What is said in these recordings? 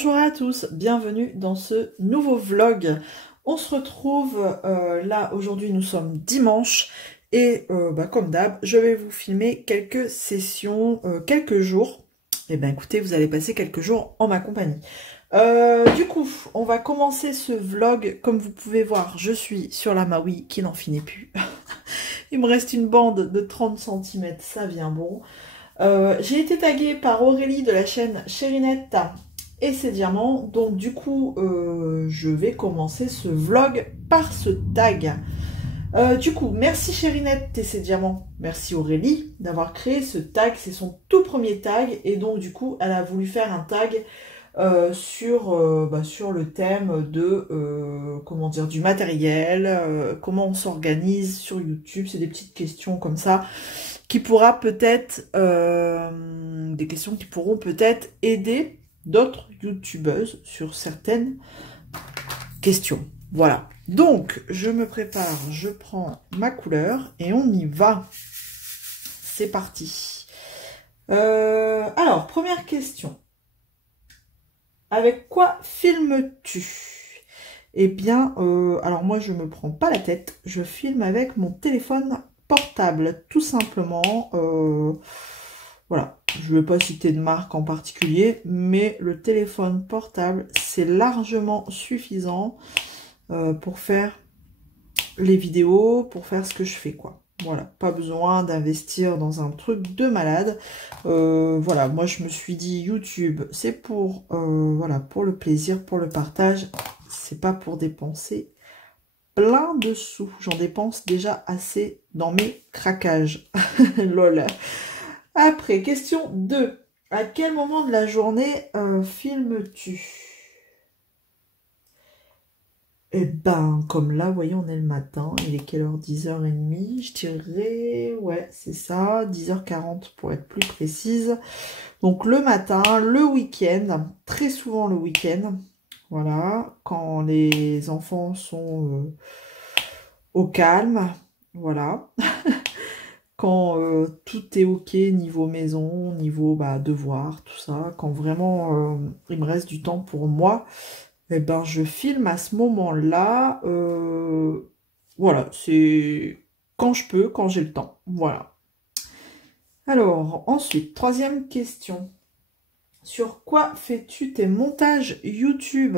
Bonjour à tous, bienvenue dans ce nouveau vlog. On se retrouve là, aujourd'hui nous sommes dimanche et comme d'hab, je vais vous filmer quelques sessions, quelques jours. Et ben écoutez, vous allez passer quelques jours en ma compagnie. Du coup, on va commencer ce vlog. Comme vous pouvez voir, je suis sur la Maui qui n'en finit plus. Il me reste une bande de 30 cm, ça vient bon. J'ai été taguée par Aurélie de la chaîne Cherinette et ses diamants, donc du coup je vais commencer ce vlog par ce tag. Du coup, merci Cherinette et ses diamants, merci Aurélie d'avoir créé ce tag, c'est son tout premier tag, et donc du coup elle a voulu faire un tag sur le thème de comment dire, du matériel, comment on s'organise sur YouTube. C'est des petites questions comme ça qui pourra peut-être des questions qui pourront peut-être aider d'autres youtubeuses sur certaines questions. Voilà, donc je me prépare, je prends ma couleur et on y va. C'est parti. Alors, première question. Avec quoi filmes-tu? Eh bien, alors moi je me prends pas la tête, je filme avec mon téléphone portable, tout simplement. Voilà, je ne vais pas citer de marque en particulier, mais le téléphone portable, c'est largement suffisant pour faire les vidéos, pour faire ce que je fais, quoi. Voilà, pas besoin d'investir dans un truc de malade. Voilà, moi je me suis dit YouTube, c'est pour voilà, pour le plaisir, pour le partage. C'est pas pour dépenser plein de sous. J'en dépense déjà assez dans mes craquages. Lol. Après, question 2. À quel moment de la journée filmes-tu? Eh ben, comme là, vous voyez, on est le matin. Il est quelle heure? 10h30, je dirais. Ouais, c'est ça. 10h40 pour être plus précise. Donc, le matin, le week-end. Très souvent le week-end. Voilà. Quand les enfants sont au calme. Voilà. Quand tout est ok niveau maison, niveau devoir, tout ça. Quand vraiment il me reste du temps pour moi. Eh ben, je filme à ce moment-là. Voilà, c'est quand je peux, quand j'ai le temps. Voilà. Alors, ensuite, troisième question. Sur quoi fais-tu tes montages YouTube?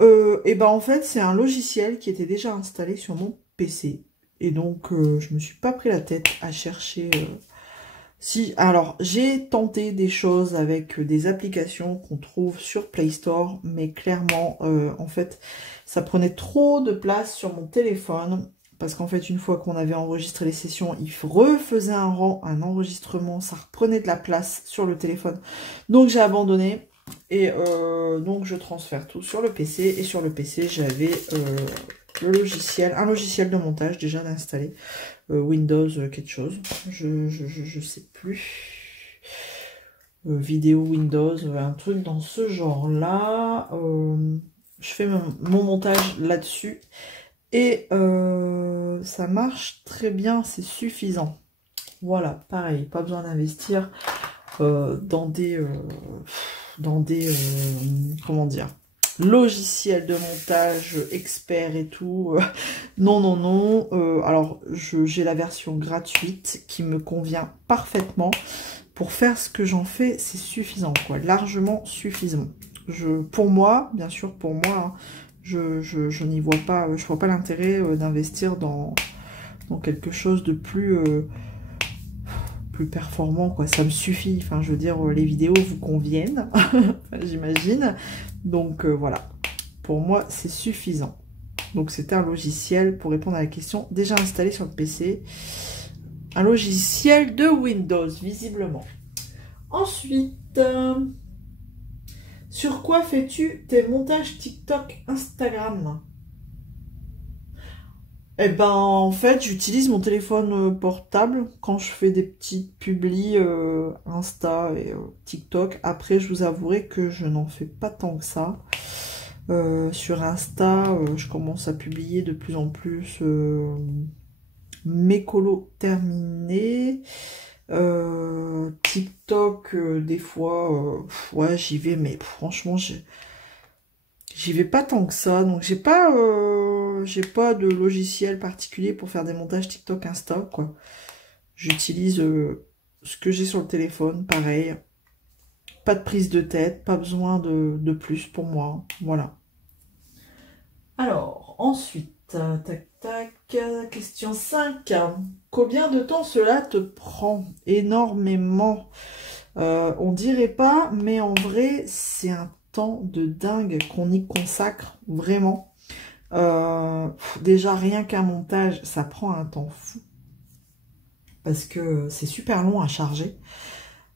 Eh ben, en fait, c'est un logiciel qui était déjà installé sur mon PC. Et donc, je me suis pas pris la tête à chercher... Si, alors, j'ai tenté des choses avec des applications qu'on trouve sur Play Store, mais clairement, en fait, ça prenait trop de place sur mon téléphone, parce qu'en fait, une fois qu'on avait enregistré les sessions, il refaisait un enregistrement, ça reprenait de la place sur le téléphone. Donc, j'ai abandonné, et donc, je transfère tout sur le PC, et sur le PC, j'avais le logiciel, un logiciel de montage déjà d'installer. Windows quelque chose, je sais plus, vidéo Windows, un truc dans ce genre là. Je fais mon montage là-dessus et ça marche très bien, c'est suffisant. Voilà, pareil, pas besoin d'investir dans des comment dire, logiciel de montage expert et tout. Non, non, non. Alors, j'ai la version gratuite qui me convient parfaitement. Pour faire ce que j'en fais, c'est suffisant, quoi. Largement suffisant. Pour moi, bien sûr, pour moi, hein, je n'y vois pas, je vois pas l'intérêt d'investir dans quelque chose de plus performant, quoi. Ça me suffit. Enfin, je veux dire, les vidéos vous conviennent, j'imagine. Donc, voilà. Pour moi, c'est suffisant. Donc, c'est un logiciel, pour répondre à la question, déjà installé sur le PC. Un logiciel de Windows, visiblement. Ensuite, sur quoi fais-tu tes montages TikTok, Instagram? Eh ben, en fait, j'utilise mon téléphone portable quand je fais des petites publis Insta et TikTok. Après, je vous avouerai que je n'en fais pas tant que ça. Sur Insta, je commence à publier de plus en plus mes colos terminés. TikTok, des fois, ouais, j'y vais, mais franchement, j'y vais pas tant que ça. Donc, j'ai pas de logiciel particulier pour faire des montages TikTok, Insta, quoi. J'utilise ce que j'ai sur le téléphone, pareil. Pas de prise de tête, pas besoin de plus pour moi. Voilà. Alors, ensuite, tac, tac, question 5. Combien de temps cela te prend? Énormément. On dirait pas, mais en vrai, c'est un temps de dingue qu'on y consacre, vraiment. Déjà, rien qu'un montage, ça prend un temps fou. Parce que c'est super long à charger.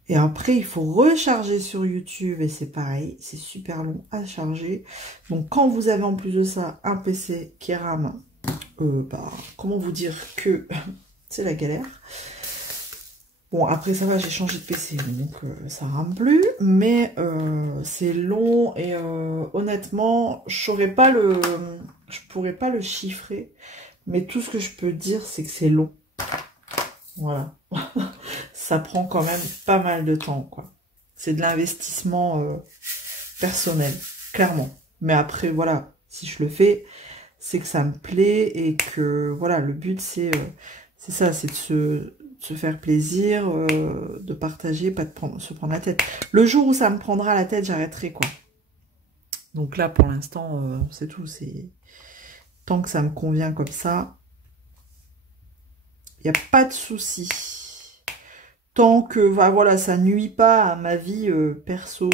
Et après, il faut recharger sur YouTube et c'est pareil, c'est super long à charger. Donc, quand vous avez en plus de ça un PC qui rame, comment vous dire que c'est la galère. Bon, après ça va, j'ai changé de PC, donc ça rame plus. Mais c'est long et honnêtement, je pourrais pas le chiffrer. Mais tout ce que je peux dire, c'est que c'est long. Voilà. Ça prend quand même pas mal de temps, quoi. C'est de l'investissement personnel, clairement. Mais après, voilà, si je le fais, c'est que ça me plaît et que, voilà, le but, c'est ça, c'est de se faire plaisir, de partager, pas de se prendre la tête. Le jour où ça me prendra la tête, j'arrêterai, quoi. Donc là, pour l'instant, c'est tout. C'est tant que ça me convient comme ça, il n'y a pas de souci. Tant que voilà, ça nuit pas à ma vie perso,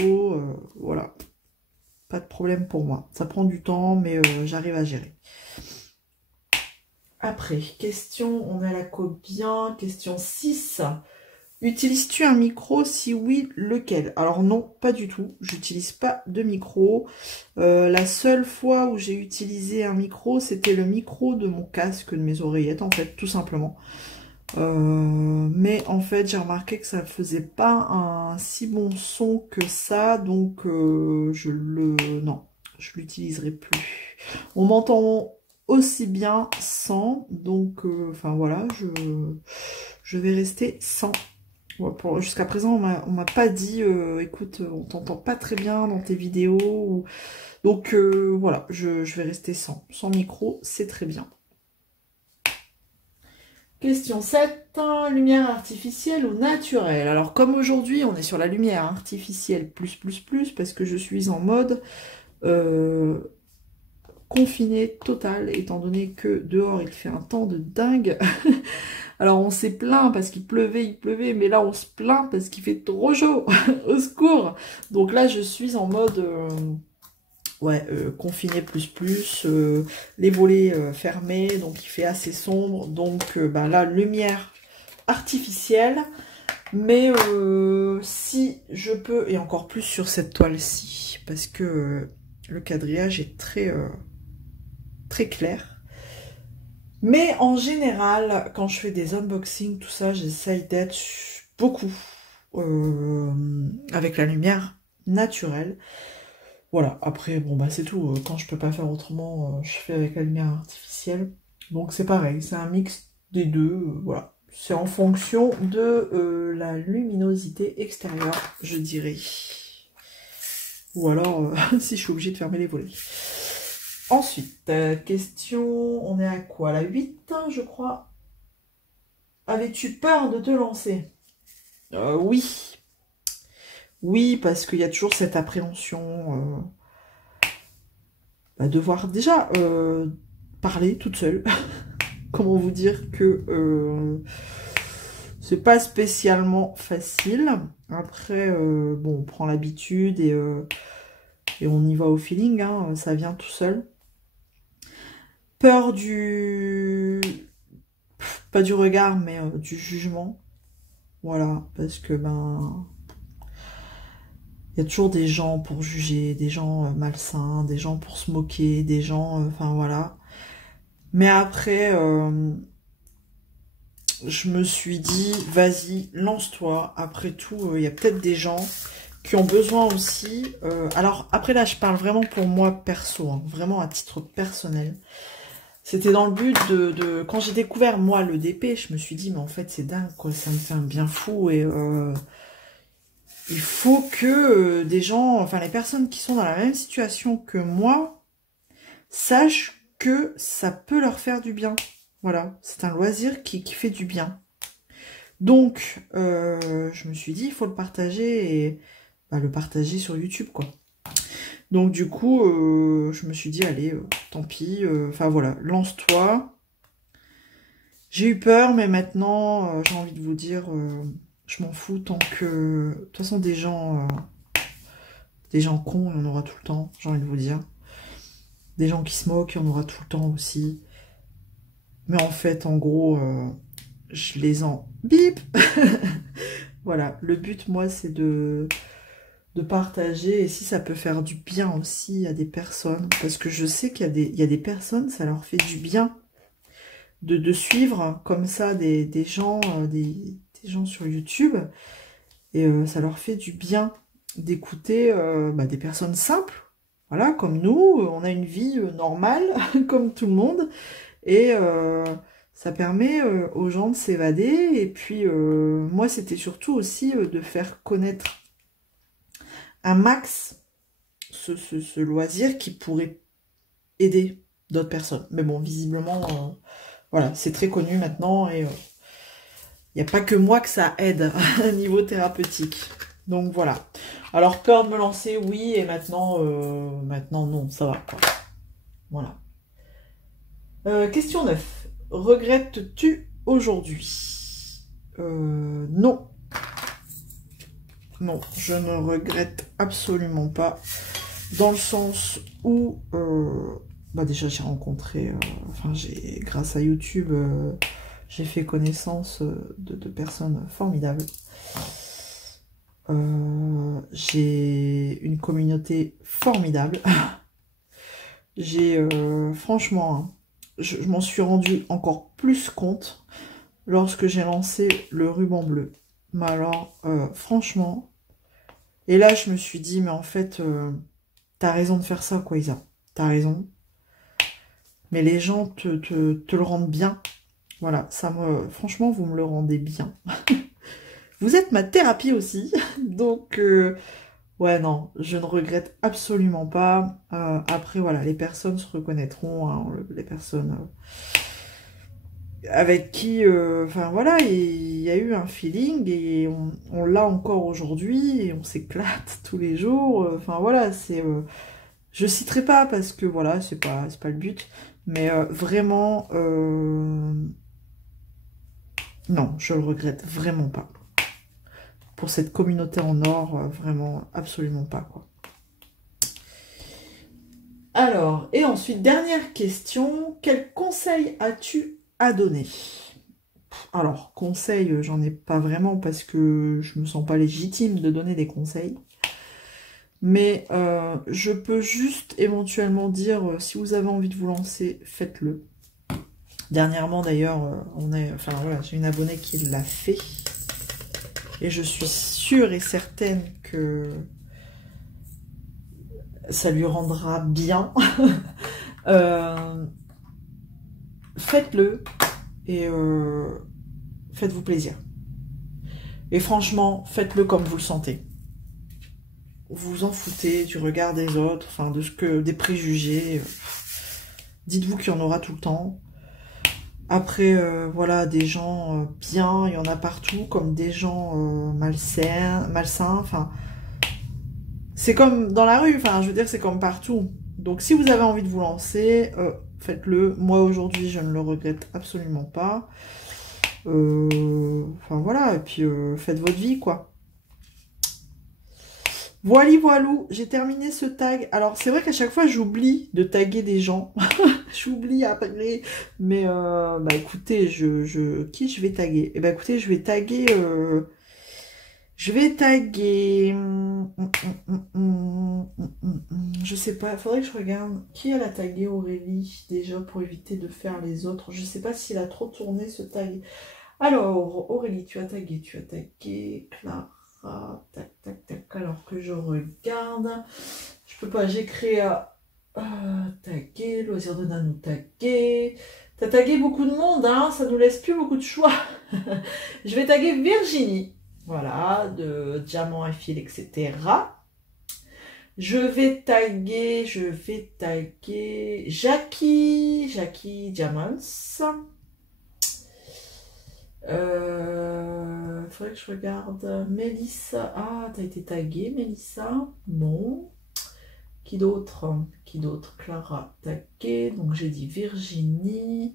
voilà. Pas de problème pour moi. Ça prend du temps, mais j'arrive à gérer. Après, question, on a la combien? Question 6. Utilises-tu un micro? Si oui, lequel? Alors non, pas du tout. J'utilise pas de micro. La seule fois où j'ai utilisé un micro, c'était le micro de mon casque, de mes oreillettes, en fait, tout simplement. Mais en fait, j'ai remarqué que ça faisait pas un si bon son que ça, donc non, je l'utiliserai plus. On m'entend aussi bien sans, donc enfin voilà, je vais rester sans. Jusqu'à présent, on m'a pas dit, écoute, on t'entend pas très bien dans tes vidéos, donc voilà, je vais rester sans micro, c'est très bien. Question 7, lumière artificielle ou naturelle? Alors comme aujourd'hui on est sur la lumière artificielle plus, parce que je suis en mode confiné total, étant donné que dehors il fait un temps de dingue. Alors on s'est plaint parce qu'il pleuvait, mais là on se plaint parce qu'il fait trop chaud, au secours. Donc là je suis en mode... ouais, confiné plus, les volets fermés, donc il fait assez sombre, donc là, lumière artificielle, mais si je peux, et encore plus sur cette toile-ci, parce que le quadrillage est très, très clair. Mais en général, quand je fais des unboxings, tout ça, j'essaye d'être beaucoup avec la lumière naturelle. Voilà, après, bon, c'est tout. Quand je peux pas faire autrement, je fais avec la lumière artificielle. Donc, c'est pareil, c'est un mix des deux. Voilà. C'est en fonction de la luminosité extérieure, je dirais. Ou alors, si je suis obligée de fermer les volets. Ensuite, question, on est à quoi? La 8, je crois. Avais-tu peur de te lancer? Oui. Oui, parce qu'il y a toujours cette appréhension devoir déjà parler toute seule. Comment vous dire que c'est pas spécialement facile. Après, bon, on prend l'habitude et on y va au feeling, hein, ça vient tout seul. Peur pas du regard, mais du jugement. Voilà, parce que il y a toujours des gens pour juger, des gens malsains, des gens pour se moquer, des gens, enfin voilà. Mais après, je me suis dit, vas-y, lance-toi. Après tout, il y a peut-être des gens qui ont besoin aussi. Alors, après là, je parle vraiment pour moi perso, hein, vraiment à titre personnel. C'était dans le but de... Quand j'ai découvert, moi, le DP, je me suis dit, mais en fait, c'est dingue, quoi. Ça me fait un bien fou. Et il faut que des gens, enfin, les personnes qui sont dans la même situation que moi, sachent que ça peut leur faire du bien. Voilà, c'est un loisir qui fait du bien. Donc, je me suis dit, il faut le partager et bah, le partager sur YouTube, quoi. Donc, du coup, je me suis dit, allez, tant pis. Enfin, voilà, lance-toi. J'ai eu peur, mais maintenant, j'ai envie de vous dire, je m'en fous tant que... De toute façon, des gens cons, il y en aura tout le temps, j'ai envie de vous dire. Des gens qui se moquent, il y en aura tout le temps aussi. Mais en fait, en gros, je les en... Bip. Voilà, le but, moi, c'est de partager. Et si ça peut faire du bien aussi à des personnes, parce que je sais qu'il y a des personnes, ça leur fait du bien de suivre comme ça des gens, des gens sur YouTube. Et ça leur fait du bien d'écouter bah, des personnes simples. Voilà, comme nous, on a une vie normale, comme tout le monde. Et ça permet aux gens de s'évader. Et puis, moi, c'était surtout aussi de faire connaître un max ce loisir qui pourrait aider d'autres personnes. Mais bon, visiblement, voilà, c'est très connu maintenant. Et il n'y a pas que moi que ça aide à niveau thérapeutique. Donc voilà. Alors, peur de me lancer, oui. Et maintenant, maintenant non, ça va, quoi. Voilà. Question 9. Regrettes-tu aujourd'hui? Non. Non, je ne regrette absolument pas. Dans le sens où, bah déjà j'ai rencontré, enfin grâce à YouTube, j'ai fait connaissance de personnes formidables. J'ai une communauté formidable. J'ai, franchement, hein, je m'en suis rendu encore plus compte lorsque j'ai lancé le ruban bleu. Mais alors, franchement, et là je me suis dit, mais en fait, t'as raison de faire ça, quoi, Isa. T'as raison. Mais les gens te le rendent bien. Voilà, ça me, franchement, vous me le rendez bien. Vous êtes ma thérapie aussi. Donc, ouais, non, je ne regrette absolument pas. Après, voilà, les personnes se reconnaîtront, hein, les personnes avec qui, enfin voilà, il y a eu un feeling et on l'a encore aujourd'hui et on s'éclate tous les jours. Enfin voilà, c'est, je citerai pas parce que voilà, c'est pas le but, mais vraiment, non, je le regrette vraiment pas. Pour cette communauté en or, vraiment, absolument pas, quoi. Alors, et ensuite, dernière question. Quel conseil as-tu à donner? Alors, conseil, j'en ai pas vraiment parce que je me sens pas légitime de donner des conseils. Mais je peux juste éventuellement dire, si vous avez envie de vous lancer, faites-le. Dernièrement, d'ailleurs, enfin voilà, j'ai une abonnée qui l'a fait. Et je suis sûre et certaine que ça lui rendra bien. Faites-le et faites-vous plaisir. Et franchement, faites-le comme vous le sentez. Vous vous en foutez du regard des autres, enfin de ce que des préjugés. Dites-vous qu'il y en aura tout le temps. Après, voilà, des gens bien, il y en a partout, comme des gens malsains, enfin, c'est comme dans la rue, enfin, je veux dire, c'est comme partout. Donc, si vous avez envie de vous lancer, faites-le. Moi, aujourd'hui, je ne le regrette absolument pas. Enfin, voilà, et puis, faites votre vie, quoi. Voili voilou, j'ai terminé ce tag. Alors, c'est vrai qu'à chaque fois, j'oublie de taguer des gens. J'oublie après. Mais, bah, écoutez, qui je vais taguer? Eh ben, écoutez, je vais taguer... Je sais pas, faudrait que je regarde. Qui elle a tagué Aurélie, déjà, pour éviter de faire les autres. Je sais pas s'il a trop tourné, ce tag. Alors, Aurélie, tu as tagué. Clara... Tac, tac, tac, alors que je regarde. Je peux pas, j'ai créé Taguer, loisir de Nanou, taguer. T'as tagué beaucoup de monde, hein, ça nous laisse plus beaucoup de choix. Je vais taguer Virginie, voilà, de Diamant à fil, etc. Je vais taguer Jackie Diamonds. Faudrait que je regarde. Mélissa. Ah, t'as été taguée, Mélissa. Bon. Qui d'autre? Qui d'autre? Clara taguée. Donc j'ai dit Virginie.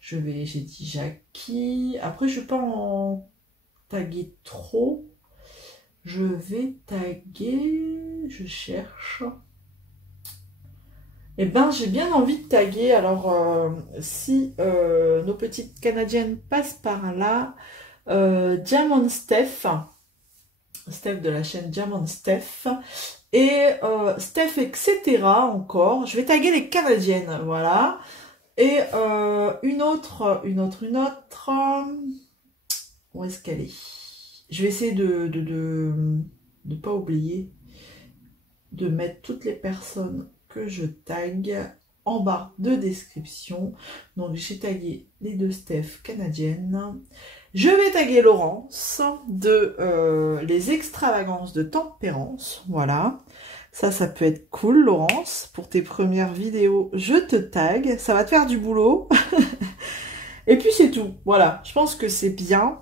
J'ai dit Jackie. Après, je ne vais pas en taguer trop. Je vais taguer. Je cherche. Eh ben, j'ai bien envie de taguer. Alors, si nos petites Canadiennes passent par là, Diamond Steph de la chaîne Diamond Steph, et Steph, etc. encore. Je vais taguer les Canadiennes, voilà. Et une autre. Où est-ce qu'elle est? Je vais essayer de pas oublier de mettre toutes les personnes que je tague en barre de description. Donc j'ai tagué les deux Steph canadiennes. Je vais taguer Laurence de les extravagances de tempérance. Voilà. Ça peut être cool, Laurence. Pour tes premières vidéos, je te tague. Ça va te faire du boulot. Et puis c'est tout. Voilà. Je pense que c'est bien.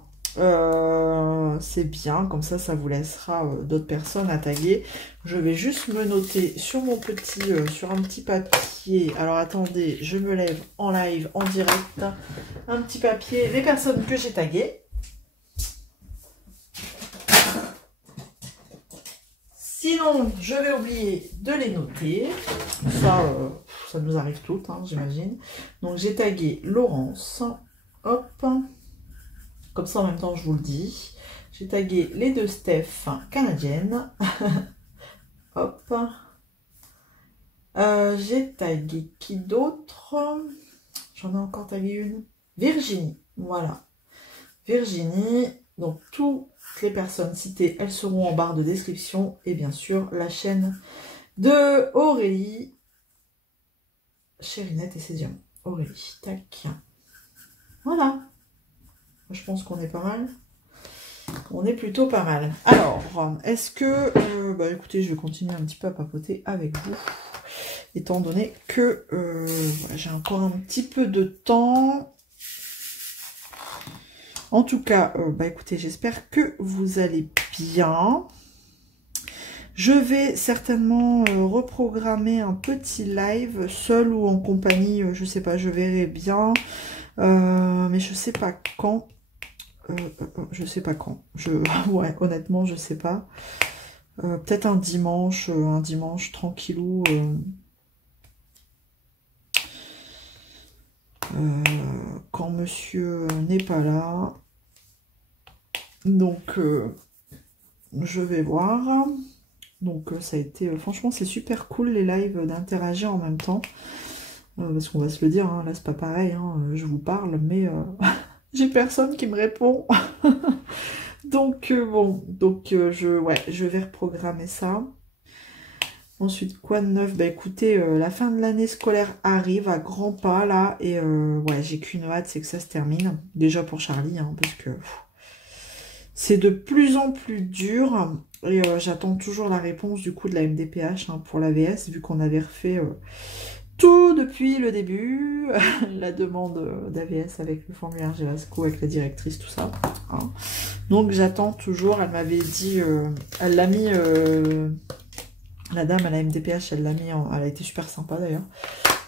Comme ça vous laissera d'autres personnes à taguer. Je vais juste me noter sur mon petit sur un petit papier. Alors attendez, je me lève en live, en direct, un petit papier, les personnes que j'ai taguées. Sinon, je vais oublier de les noter. Ça nous arrive toutes, hein, j'imagine. Donc j'ai tagué Laurence. Hop. Comme ça, en même temps, je vous le dis. J'ai tagué les deux Steph canadiennes. Hop. J'ai tagué qui d'autre? J'en ai encore tagué une. Virginie. Voilà. Virginie. Donc, toutes les personnes citées, elles seront en barre de description. Et bien sûr, la chaîne de Aurélie. Chérinette et ses diamants. Aurélie. Tac. Voilà. Je pense qu'on est pas mal. On est plutôt pas mal. Alors, est-ce que... écoutez, je vais continuer un petit peu à papoter avec vous. Étant donné que j'ai encore un petit peu de temps. En tout cas, écoutez, j'espère que vous allez bien. Je vais certainement reprogrammer un petit live, seul ou en compagnie, je sais pas, je verrai bien. Mais je sais pas quand. Je sais pas quand. Ouais, honnêtement, je sais pas. Peut-être un dimanche tranquillou. Quand monsieur n'est pas là. Donc, je vais voir. Donc, ça a été... franchement, c'est super cool les lives d'interagir en même temps. Parce qu'on va se le dire, hein, là, c'est pas pareil. Hein, je vous parle, mais... j'ai personne qui me répond. Donc, je vais reprogrammer ça. Ensuite, quoi de neuf? Écoutez, la fin de l'année scolaire arrive à grands pas, là. Et j'ai qu'une hâte, c'est que ça se termine. Déjà pour Charlie, hein, parce que c'est de plus en plus dur. Et j'attends toujours la réponse, du coup, de la MDPH hein, pour l'AVS, vu qu'on avait refait... tout depuis le début, la demande d'AVS avec le formulaire Gelasco, avec la directrice, tout ça. Hein. Donc j'attends toujours, elle m'avait dit, elle l'a mis, la dame à la MDPH, elle l'a mis, elle a été super sympa d'ailleurs,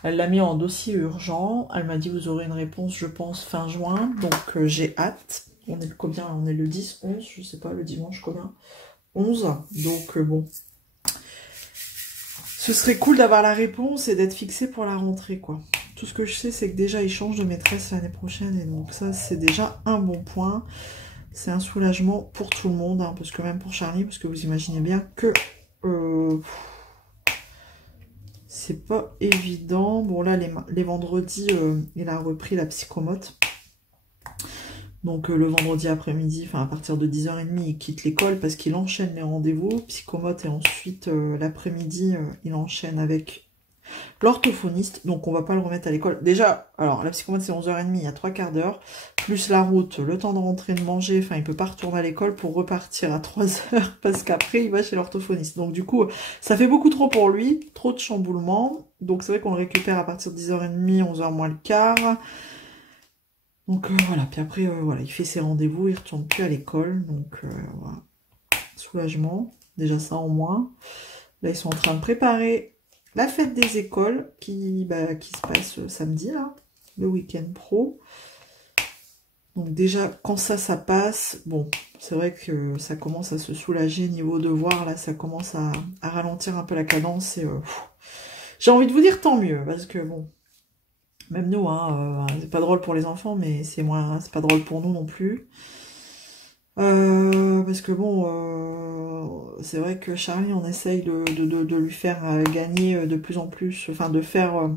elle l'a mis en dossier urgent, elle m'a dit vous aurez une réponse je pense fin juin, donc j'ai hâte. On est le combien? On est le 10, 11, je sais pas, le dimanche combien? 11, donc bon. Ce serait cool d'avoir la réponse et d'être fixé pour la rentrée, quoi. Tout ce que je sais, c'est que déjà, ils changent de maîtresse l'année prochaine. Et donc ça, c'est déjà un bon point. C'est un soulagement pour tout le monde. Hein, parce que même pour Charlie, parce que vous imaginez bien que... c'est pas évident. Bon, là, les vendredis, il a repris la psychomote. Donc le vendredi après-midi, enfin à partir de 10h30, il quitte l'école parce qu'il enchaîne les rendez-vous, psychomote, et ensuite l'après-midi, il enchaîne avec l'orthophoniste, donc on va pas le remettre à l'école. Déjà, alors la psychomote c'est 11h30, il y a 3/4 d'heure, plus la route, le temps de rentrer, de manger, enfin il peut pas retourner à l'école pour repartir à 3h, parce qu'après il va chez l'orthophoniste. Donc du coup, ça fait beaucoup trop pour lui, trop de chamboulements, donc c'est vrai qu'on le récupère à partir de 10h30, 11h moins le quart. Donc voilà, puis après, voilà, il fait ses rendez-vous, il retourne plus à l'école, donc voilà. Soulagement, déjà ça en moins. Là, ils sont en train de préparer la fête des écoles qui se passe samedi, là, le week-end pro. Donc déjà, quand ça passe, bon, c'est vrai que ça commence à se soulager niveau devoir, là, ça commence à ralentir un peu la cadence. Et j'ai envie de vous dire tant mieux, parce que bon, même nous, hein, c'est pas drôle pour les enfants, mais c'est pas drôle pour nous non plus. Parce que bon, c'est vrai que Charlie, on essaye de lui faire gagner de plus en plus, enfin de faire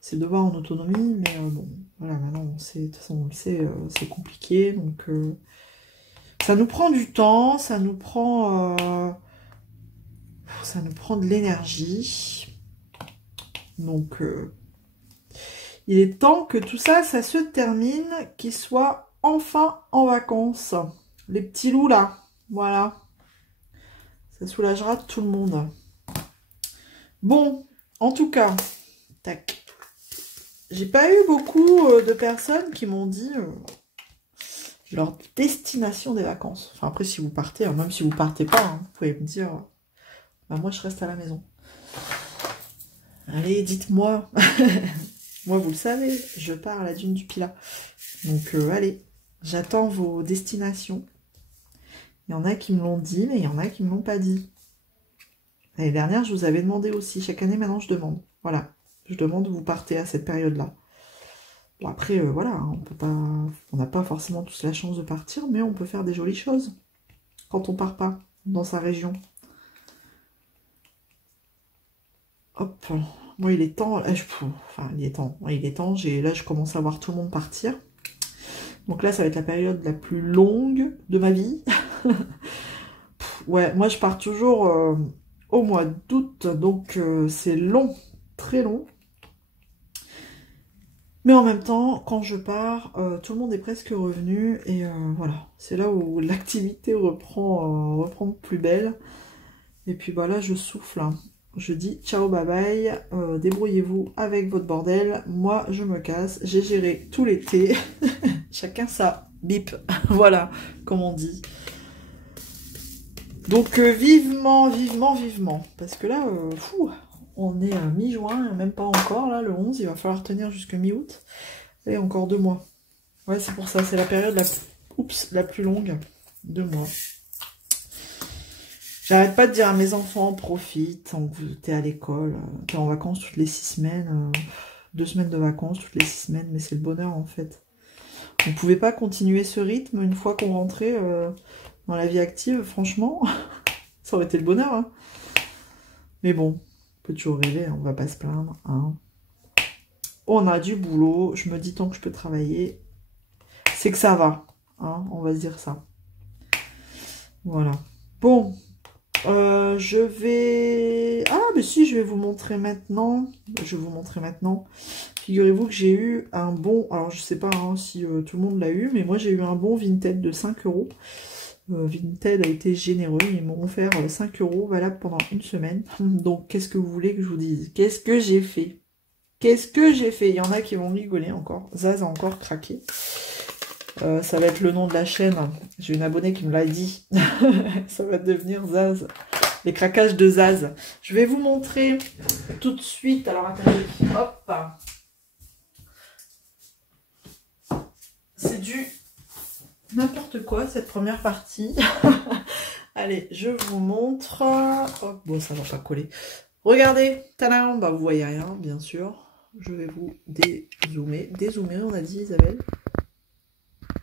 ses devoirs en autonomie, mais bon, voilà, maintenant on sait, de toute façon on le sait, c'est compliqué, donc ça nous prend du temps, ça nous prend de l'énergie, donc il est temps que tout ça, ça se termine, qu'il soit enfin en vacances. Les petits loups là, voilà. Ça soulagera tout le monde. Bon, en tout cas, tac. J'ai pas eu beaucoup de personnes qui m'ont dit leur destination des vacances. Enfin après, si vous partez, hein, même si vous partez pas, hein, vous pouvez me dire, bah, moi je reste à la maison. Allez, dites-moi. Moi, vous le savez, je pars à la dune du Pilat. Donc allez, j'attends vos destinations. Il y en a qui me l'ont dit, mais il y en a qui ne me l'ont pas dit. L'année dernière, je vous avais demandé aussi. Chaque année, maintenant, je demande. Voilà. Je demande où vous partez à cette période-là. Bon, après, voilà, hein, on n'a pas forcément tous la chance de partir, mais on peut faire des jolies choses quand on part pas dans sa région. Hop. Moi, il est temps. Enfin, il est temps. Ouais, il est temps. Là, je commence à voir tout le monde partir. Donc là, ça va être la période la plus longue de ma vie. Ouais, moi, je pars toujours au mois d'août, donc c'est long, très long. Mais en même temps, quand je pars, tout le monde est presque revenu, et voilà, c'est là où l'activité reprend de plus belle. Et puis bah là, je souffle, hein. Je dis ciao, bye bye, débrouillez-vous avec votre bordel, moi je me casse, j'ai géré tout l'été, chacun sa bip, voilà, comme on dit. Donc vivement, vivement, vivement, parce que là, on est à mi-juin, même pas encore, là, le 11, il va falloir tenir jusque mi-août, et encore 2 mois. Ouais, c'est pour ça, c'est la période la plus longue, 2 mois. J'arrête pas de dire à mes enfants, profite, t'es à l'école, t'es en vacances toutes les 6 semaines, 2 semaines de vacances toutes les 6 semaines, mais c'est le bonheur en fait. On pouvait pas continuer ce rythme une fois qu'on rentrait dans la vie active, franchement, ça aurait été le bonheur. Hein. Mais bon, on peut toujours rêver, hein, on va pas se plaindre. Hein. On a du boulot, je me dis tant que je peux travailler, c'est que ça va, hein, on va se dire ça. Voilà. Bon. Je vais... Ah, mais si, je vais vous montrer maintenant. Je vais vous montrer maintenant. Figurez-vous que j'ai eu un bon... Alors, je sais pas hein, si tout le monde l'a eu, mais moi, j'ai eu un bon Vinted de 5 €. Vinted a été généreux. Ils m'ont offert 5 € valable pendant 1 semaine. Donc, qu'est-ce que vous voulez que je vous dise? Qu'est-ce que j'ai fait? Qu'est-ce que j'ai fait? Il y en a qui vont rigoler encore. Zaz a encore craqué. Ça va être le nom de la chaîne. J'ai une abonnée qui me l'a dit. Ça va devenir Zaz. Les craquages de Zaz. Je vais vous montrer tout de suite. Alors attendez. Hop. C'est du n'importe quoi cette première partie. Allez, je vous montre. Oh, bon, ça va pas coller. Regardez. Tadam. Bah, vous voyez rien, bien sûr. Je vais vous dézoomer. Dézoomer, on a dit, Isabelle.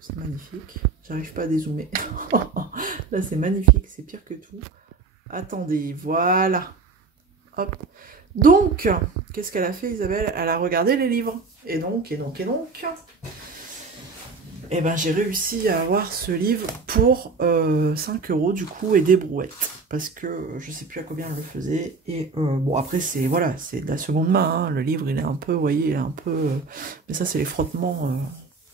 C'est magnifique. J'arrive pas à dézoomer. Là, c'est magnifique. C'est pire que tout. Attendez, voilà. Hop. Donc, qu'est-ce qu'elle a fait, Isabelle? Elle a regardé les livres. Et donc. Et ben j'ai réussi à avoir ce livre pour 5 € du coup et des brouettes. Parce que je sais plus à combien elle le faisait. Et bon après c'est voilà, c'est de la seconde main. Hein. Le livre il est un peu, vous voyez, il est un peu... mais ça c'est les frottements, on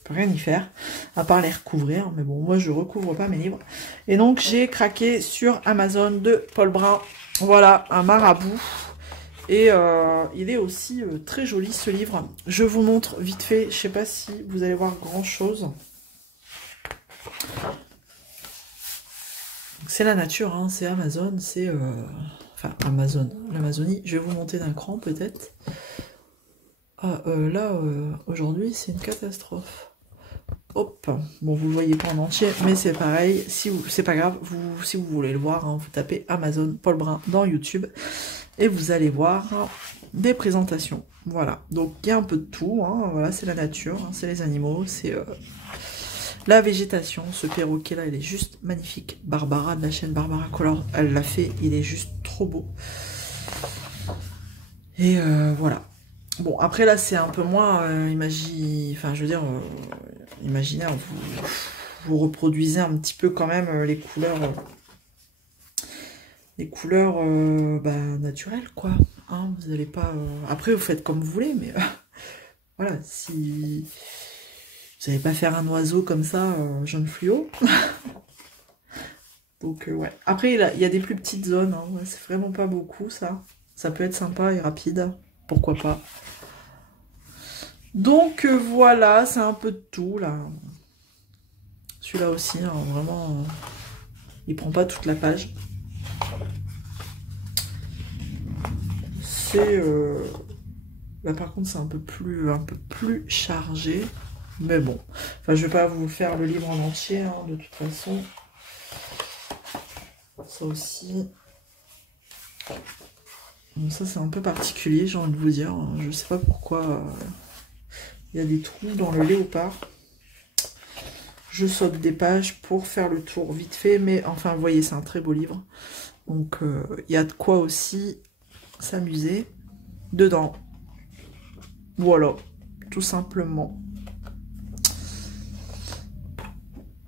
peut rien y faire. À part les recouvrir. Mais bon, moi je recouvre pas mes livres. Et donc j'ai craqué sur Amazon de Paul Brun. Voilà, un marabout. Et il est aussi très joli ce livre. Je vous montre vite fait, je sais pas si vous allez voir grand chose. C'est la nature, hein, c'est Amazon, c'est... enfin, Amazon, l'Amazonie. Je vais vous monter d'un cran peut-être. Ah, là, aujourd'hui, c'est une catastrophe. Hop, bon, vous le voyez pas en entier, mais c'est pareil. Si vous, c'est pas grave, si vous voulez le voir, hein, vous tapez Amazon Paul Brun dans YouTube et vous allez voir des présentations. Voilà, donc il y a un peu de tout. Hein, voilà, c'est la nature, hein, c'est les animaux, c'est la végétation. Ce perroquet là, il est juste magnifique. Barbara de la chaîne Barbara Color, elle l'a fait, il est juste trop beau. Et voilà. Bon, après là, c'est un peu moins enfin, je veux dire, imaginaire. Vous reproduisez un petit peu quand même les couleurs bah, naturelles, quoi. Hein, vous n'allez pas... Après, vous faites comme vous voulez, mais voilà, si vous n'allez pas faire un oiseau comme ça, jaune fluo. Donc, ouais. Après, il y a des plus petites zones, hein. Ouais, c'est vraiment pas beaucoup, ça. Ça peut être sympa et rapide, pourquoi pas. Donc voilà, c'est un peu de tout là. Celui-là aussi, hein, vraiment, il prend pas toute la page. C'est là par contre c'est un peu plus chargé, mais bon. Enfin, je vais pas vous faire le livre en entier, hein, de toute façon. Ça aussi. Bon, ça c'est un peu particulier, j'ai envie de vous dire. Je sais pas pourquoi. Il y a des trous dans le léopard. Je saute des pages pour faire le tour vite fait, mais enfin, vous voyez, c'est un très beau livre. Donc, il y a de quoi aussi s'amuser dedans. Voilà, tout simplement.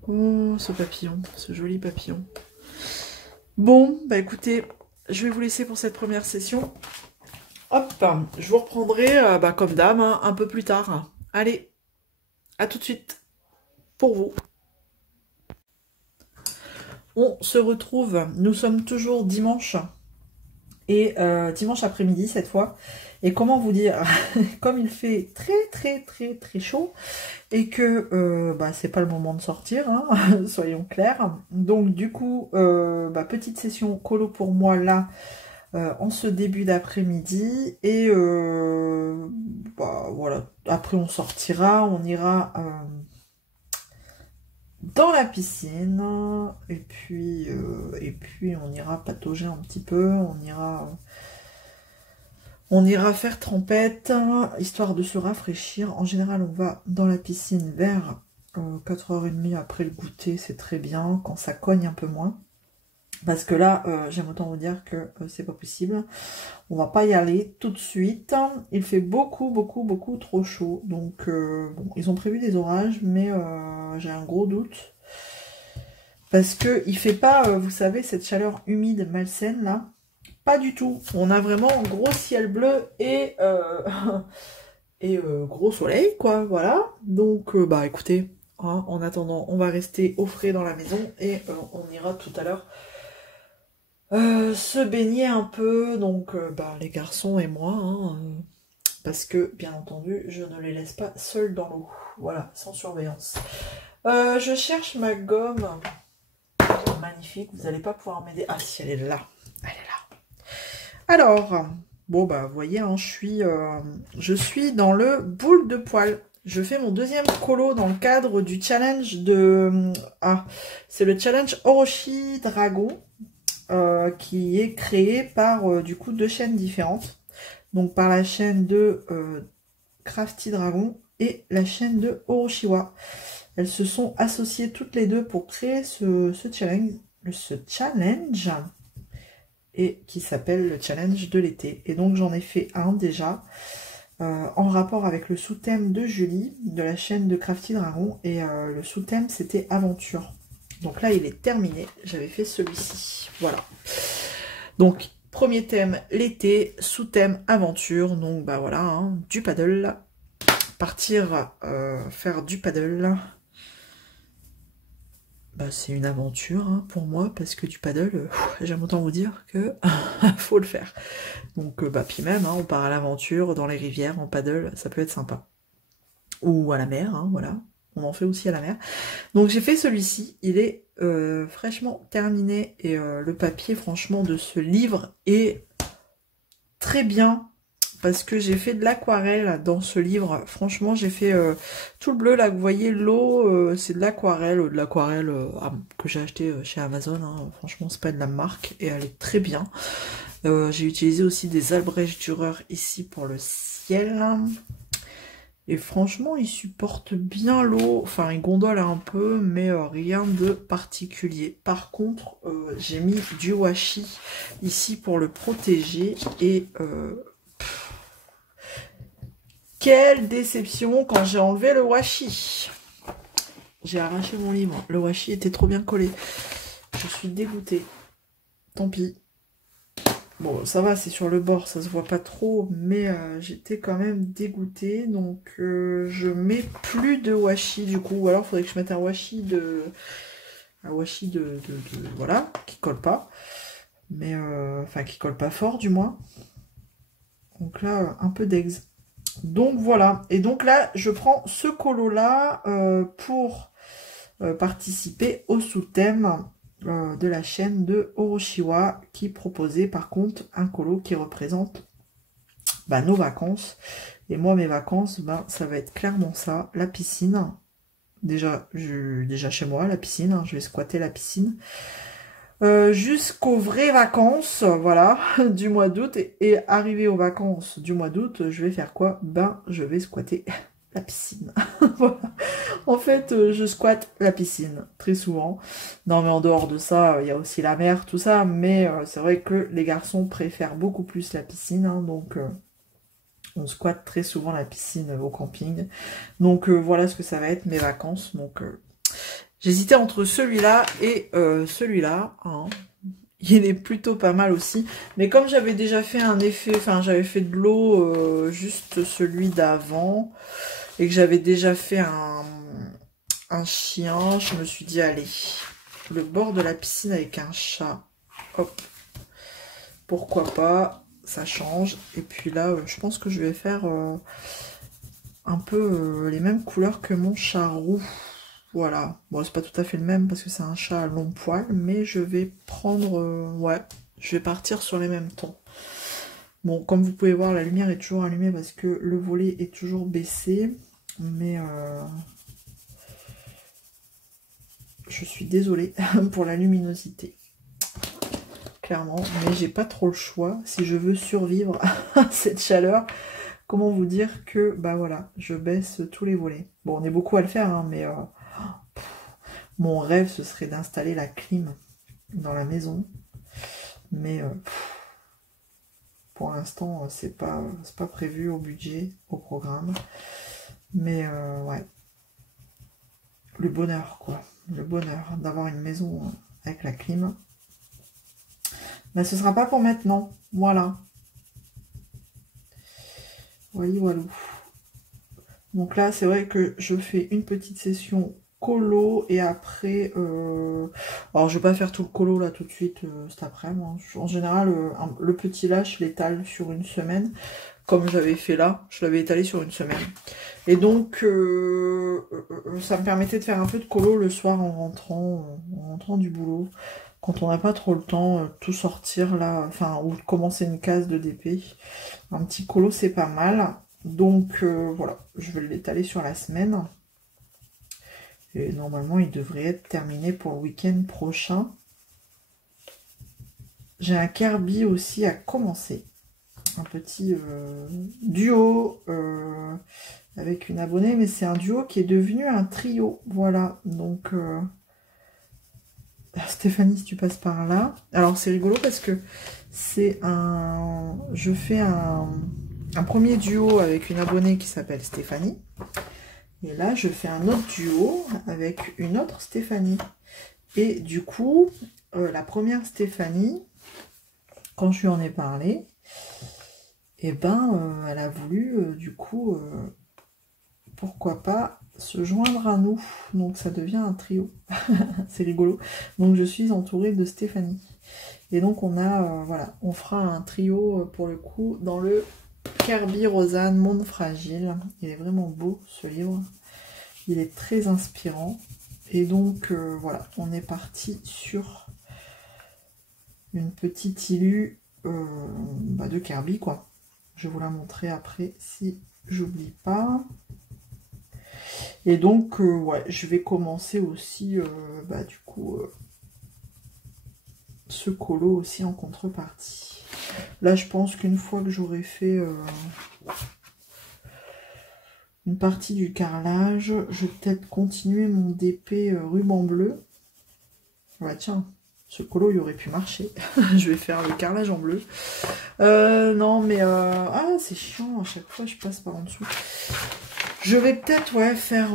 Oh, ce papillon, ce joli papillon. Bon, bah écoutez, je vais vous laisser pour cette première session. Hop, je vous reprendrai, bah, comme d'hab, hein, un peu plus tard. Allez, à tout de suite pour vous. On se retrouve, nous sommes toujours dimanche, et dimanche après-midi cette fois. Et comment vous dire, comme il fait très chaud, et que bah, c'est pas le moment de sortir, hein, soyons clairs. Donc du coup, bah, petite session colo pour moi là, en ce début d'après-midi. Et bah, voilà, après on sortira, on ira... dans la piscine, et puis on ira patauger un petit peu, on ira faire trempette, histoire de se rafraîchir. En général, on va dans la piscine vers 4h30 après le goûter, c'est très bien, quand ça cogne un peu moins. Parce que là, j'aime autant vous dire que c'est pas possible. On va pas y aller tout de suite. Il fait beaucoup trop chaud. Donc, bon, ils ont prévu des orages, mais j'ai un gros doute. Parce que il fait pas, vous savez, cette chaleur humide malsaine, là. Pas du tout. On a vraiment un gros ciel bleu et, gros soleil, quoi. Voilà. Donc, bah, écoutez, hein, en attendant, on va rester au frais dans la maison et on ira tout à l'heure se baigner un peu, donc bah, les garçons et moi, hein, parce que bien entendu je ne les laisse pas seuls dans l'eau, voilà, sans surveillance. Je cherche ma gomme, magnifique, vous n'allez pas pouvoir m'aider. Ah si, elle est là, alors bon bah vous voyez, hein, je suis dans le boule de poil. Je fais mon deuxième colo dans le cadre du challenge de... c'est le challenge Orochi Dragon. Qui est créé par du coup 2 chaînes différentes. Donc par la chaîne de Crafty Dragon et la chaîne de Oroshiwa. Elles se sont associées toutes les deux pour créer ce challenge et qui s'appelle le challenge de l'été. Et donc j'en ai fait un déjà. en rapport avec le sous-thème de Julie, de la chaîne de Crafty Dragon, et le sous-thème c'était aventure. Donc là il est terminé, j'avais fait celui-ci, voilà. Donc premier thème l'été, sous-thème aventure, donc bah voilà, hein, du paddle, partir faire du paddle. Bah, c'est une aventure hein, pour moi, parce que du paddle, j'aime autant vous dire que faut le faire. Donc, bah, puis même, hein, on part à l'aventure, dans les rivières, en paddle, ça peut être sympa. Ou à la mer, hein, voilà. On en fait aussi à la mer. Donc, j'ai fait celui-ci, il est fraîchement terminé, et le papier, franchement, de ce livre est très bien, parce que j'ai fait de l'aquarelle dans ce livre. Franchement, j'ai fait tout le bleu, là, vous voyez, l'eau, c'est de l'aquarelle que j'ai acheté chez Amazon. Hein. Franchement, c'est pas de la marque, et elle est très bien. J'ai utilisé aussi des Albrecht Dürer ici pour le ciel. Et franchement, il supporte bien l'eau. Enfin, il gondole un peu, mais rien de particulier. Par contre, j'ai mis du washi ici pour le protéger, et... quelle déception quand j'ai enlevé le washi. J'ai arraché mon livre. Le washi était trop bien collé. Je suis dégoûtée. Tant pis. Bon, ça va, c'est sur le bord, ça se voit pas trop, mais j'étais quand même dégoûtée. Donc, je mets plus de washi du coup. Ou alors, il faudrait que je mette un washi de... voilà, qui colle pas. Mais, enfin, qui colle pas fort, du moins. Donc là, un peu d'ex. Donc voilà, et donc là je prends ce colo là pour participer au sous-thème de la chaîne de Oroshiwa, qui proposait par contre un colo qui représente bah, nos vacances. Et moi mes vacances, bah, ça va être clairement ça, la piscine. Déjà chez moi, la piscine, hein, je vais squatter la piscine. Jusqu'aux vraies vacances, voilà, du mois d'août, et arrivé aux vacances du mois d'août, je vais faire quoi? Ben, je vais squatter la piscine. Voilà. En fait, je squatte la piscine, très souvent. Non, mais en dehors de ça, il y a aussi la mer, tout ça, mais c'est vrai que les garçons préfèrent beaucoup plus la piscine, hein, donc on squatte très souvent la piscine au camping. Donc voilà ce que ça va être mes vacances, donc... J'hésitais entre celui-là et celui-là. Hein. Il est plutôt pas mal aussi. Mais comme j'avais déjà fait un effet, enfin j'avais fait de l'eau juste celui d'avant, et que j'avais déjà fait un chien, je me suis dit allez, le bord de la piscine avec un chat. Hop. Pourquoi pas, ça change. Et puis là, je pense que je vais faire un peu les mêmes couleurs que mon chat roux. Voilà, bon c'est pas tout à fait le même parce que c'est un chat à long poil, mais je vais prendre, ouais, je vais partir sur les mêmes tons. Bon, comme vous pouvez voir, la lumière est toujours allumée parce que le volet est toujours baissé, mais je suis désolée pour la luminosité, clairement, mais j'ai pas trop le choix si je veux survivre à cette chaleur. Comment vous dire que, bah voilà, je baisse tous les volets. Bon, on est beaucoup à le faire, hein, mais... mon rêve, ce serait d'installer la clim dans la maison. Mais pour l'instant, c'est pas prévu au budget, au programme. Mais ouais. Le bonheur, quoi. Le bonheur d'avoir une maison avec la clim. Mais ce sera pas pour maintenant. Voilà. Voyez, voilà. Donc là, c'est vrai que je fais une petite session colo, et après alors je vais pas faire tout le colo là tout de suite cet après-midi, hein. En général le petit là je l'étale sur une semaine, comme j'avais fait là, je l'avais étalé sur une semaine, et donc ça me permettait de faire un peu de colo le soir en rentrant du boulot, quand on n'a pas trop le temps, tout sortir là, enfin, ou commencer une case de DP, un petit colo c'est pas mal. Donc voilà, je vais l'étaler sur la semaine. Et normalement, il devrait être terminé pour le week-end prochain. J'ai un Kirby aussi à commencer. Un petit duo avec une abonnée. Mais c'est un duo qui est devenu un trio. Voilà. Donc, Stéphanie, si tu passes par là. Alors, c'est rigolo parce que c'est un... Je fais un un premier duo avec une abonnée qui s'appelle Stéphanie. Et là, je fais un autre duo avec une autre Stéphanie. Et du coup, la première Stéphanie, quand je lui en ai parlé, et ben, elle a voulu, du coup, pourquoi pas se joindre à nous. Donc, ça devient un trio. C'est rigolo. Donc, je suis entourée de Stéphanie. Et donc, on a, voilà, on fera un trio, pour le coup, dans le Kerby Rosanne Monde Fragile. Il est vraiment beau, ce livre. Il est très inspirant. Et donc, voilà, on est parti sur une petite illu de Kerby, quoi. Je vais vous la montrer après, si j'oublie pas. Et donc, ouais, je vais commencer aussi, du coup, ce colo aussi en contrepartie. Là, je pense qu'une fois que j'aurai fait une partie du carrelage, je vais peut-être continuer mon DP ruban bleu. Ouais, tiens, ce colo, il aurait pu marcher. Je vais faire le carrelage en bleu. Non, mais... ah, c'est chiant, à chaque fois, je passe par en dessous. Je vais peut-être, ouais, faire...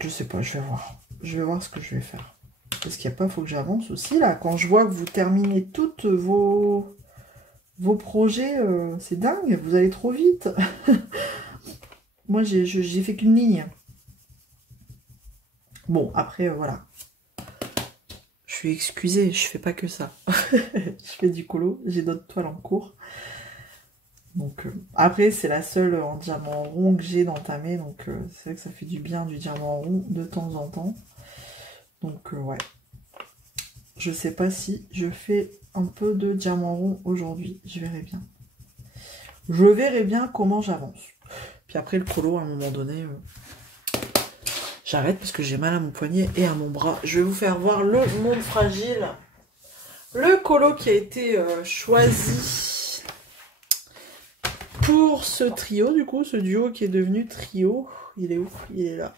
Je sais pas, je vais voir. Je vais voir ce que je vais faire. Parce qu'il n'y a pas, il faut que j'avance aussi, là. Quand je vois que vous terminez toutes vos projets, c'est dingue, vous allez trop vite. Moi, j'ai fait qu'une ligne. Bon, après, voilà. Je suis excusée, je fais pas que ça. Je fais du colo, j'ai d'autres toiles en cours. Donc, après, c'est la seule en diamant rond que j'ai d'entamer. Donc, c'est vrai que ça fait du bien du diamant rond de temps en temps. Donc, ouais. Je sais pas si je fais un peu de diamant rond aujourd'hui. Je verrai bien. Je verrai bien comment j'avance. Puis après, le colo, à un moment donné, j'arrête parce que j'ai mal à mon poignet et à mon bras. Je vais vous faire voir le monde fragile. Le colo qui a été choisi pour ce trio, du coup, ce duo qui est devenu trio. Il est où? Il est là.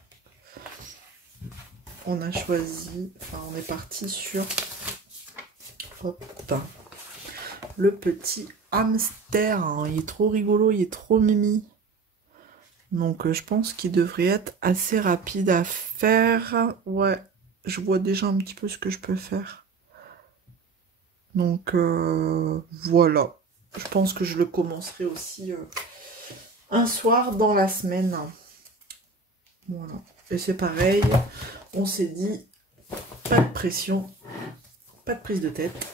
On a choisi, enfin, on est parti sur... Hop, le petit hamster, hein. Il est trop rigolo, il est trop mimi. Donc je pense qu'il devrait être assez rapide à faire. Ouais, je vois déjà un petit peu ce que je peux faire. Donc voilà. Je pense que je le commencerai aussi un soir dans la semaine. Voilà. Et c'est pareil, on s'est dit, pas de pression, pas de prise de tête.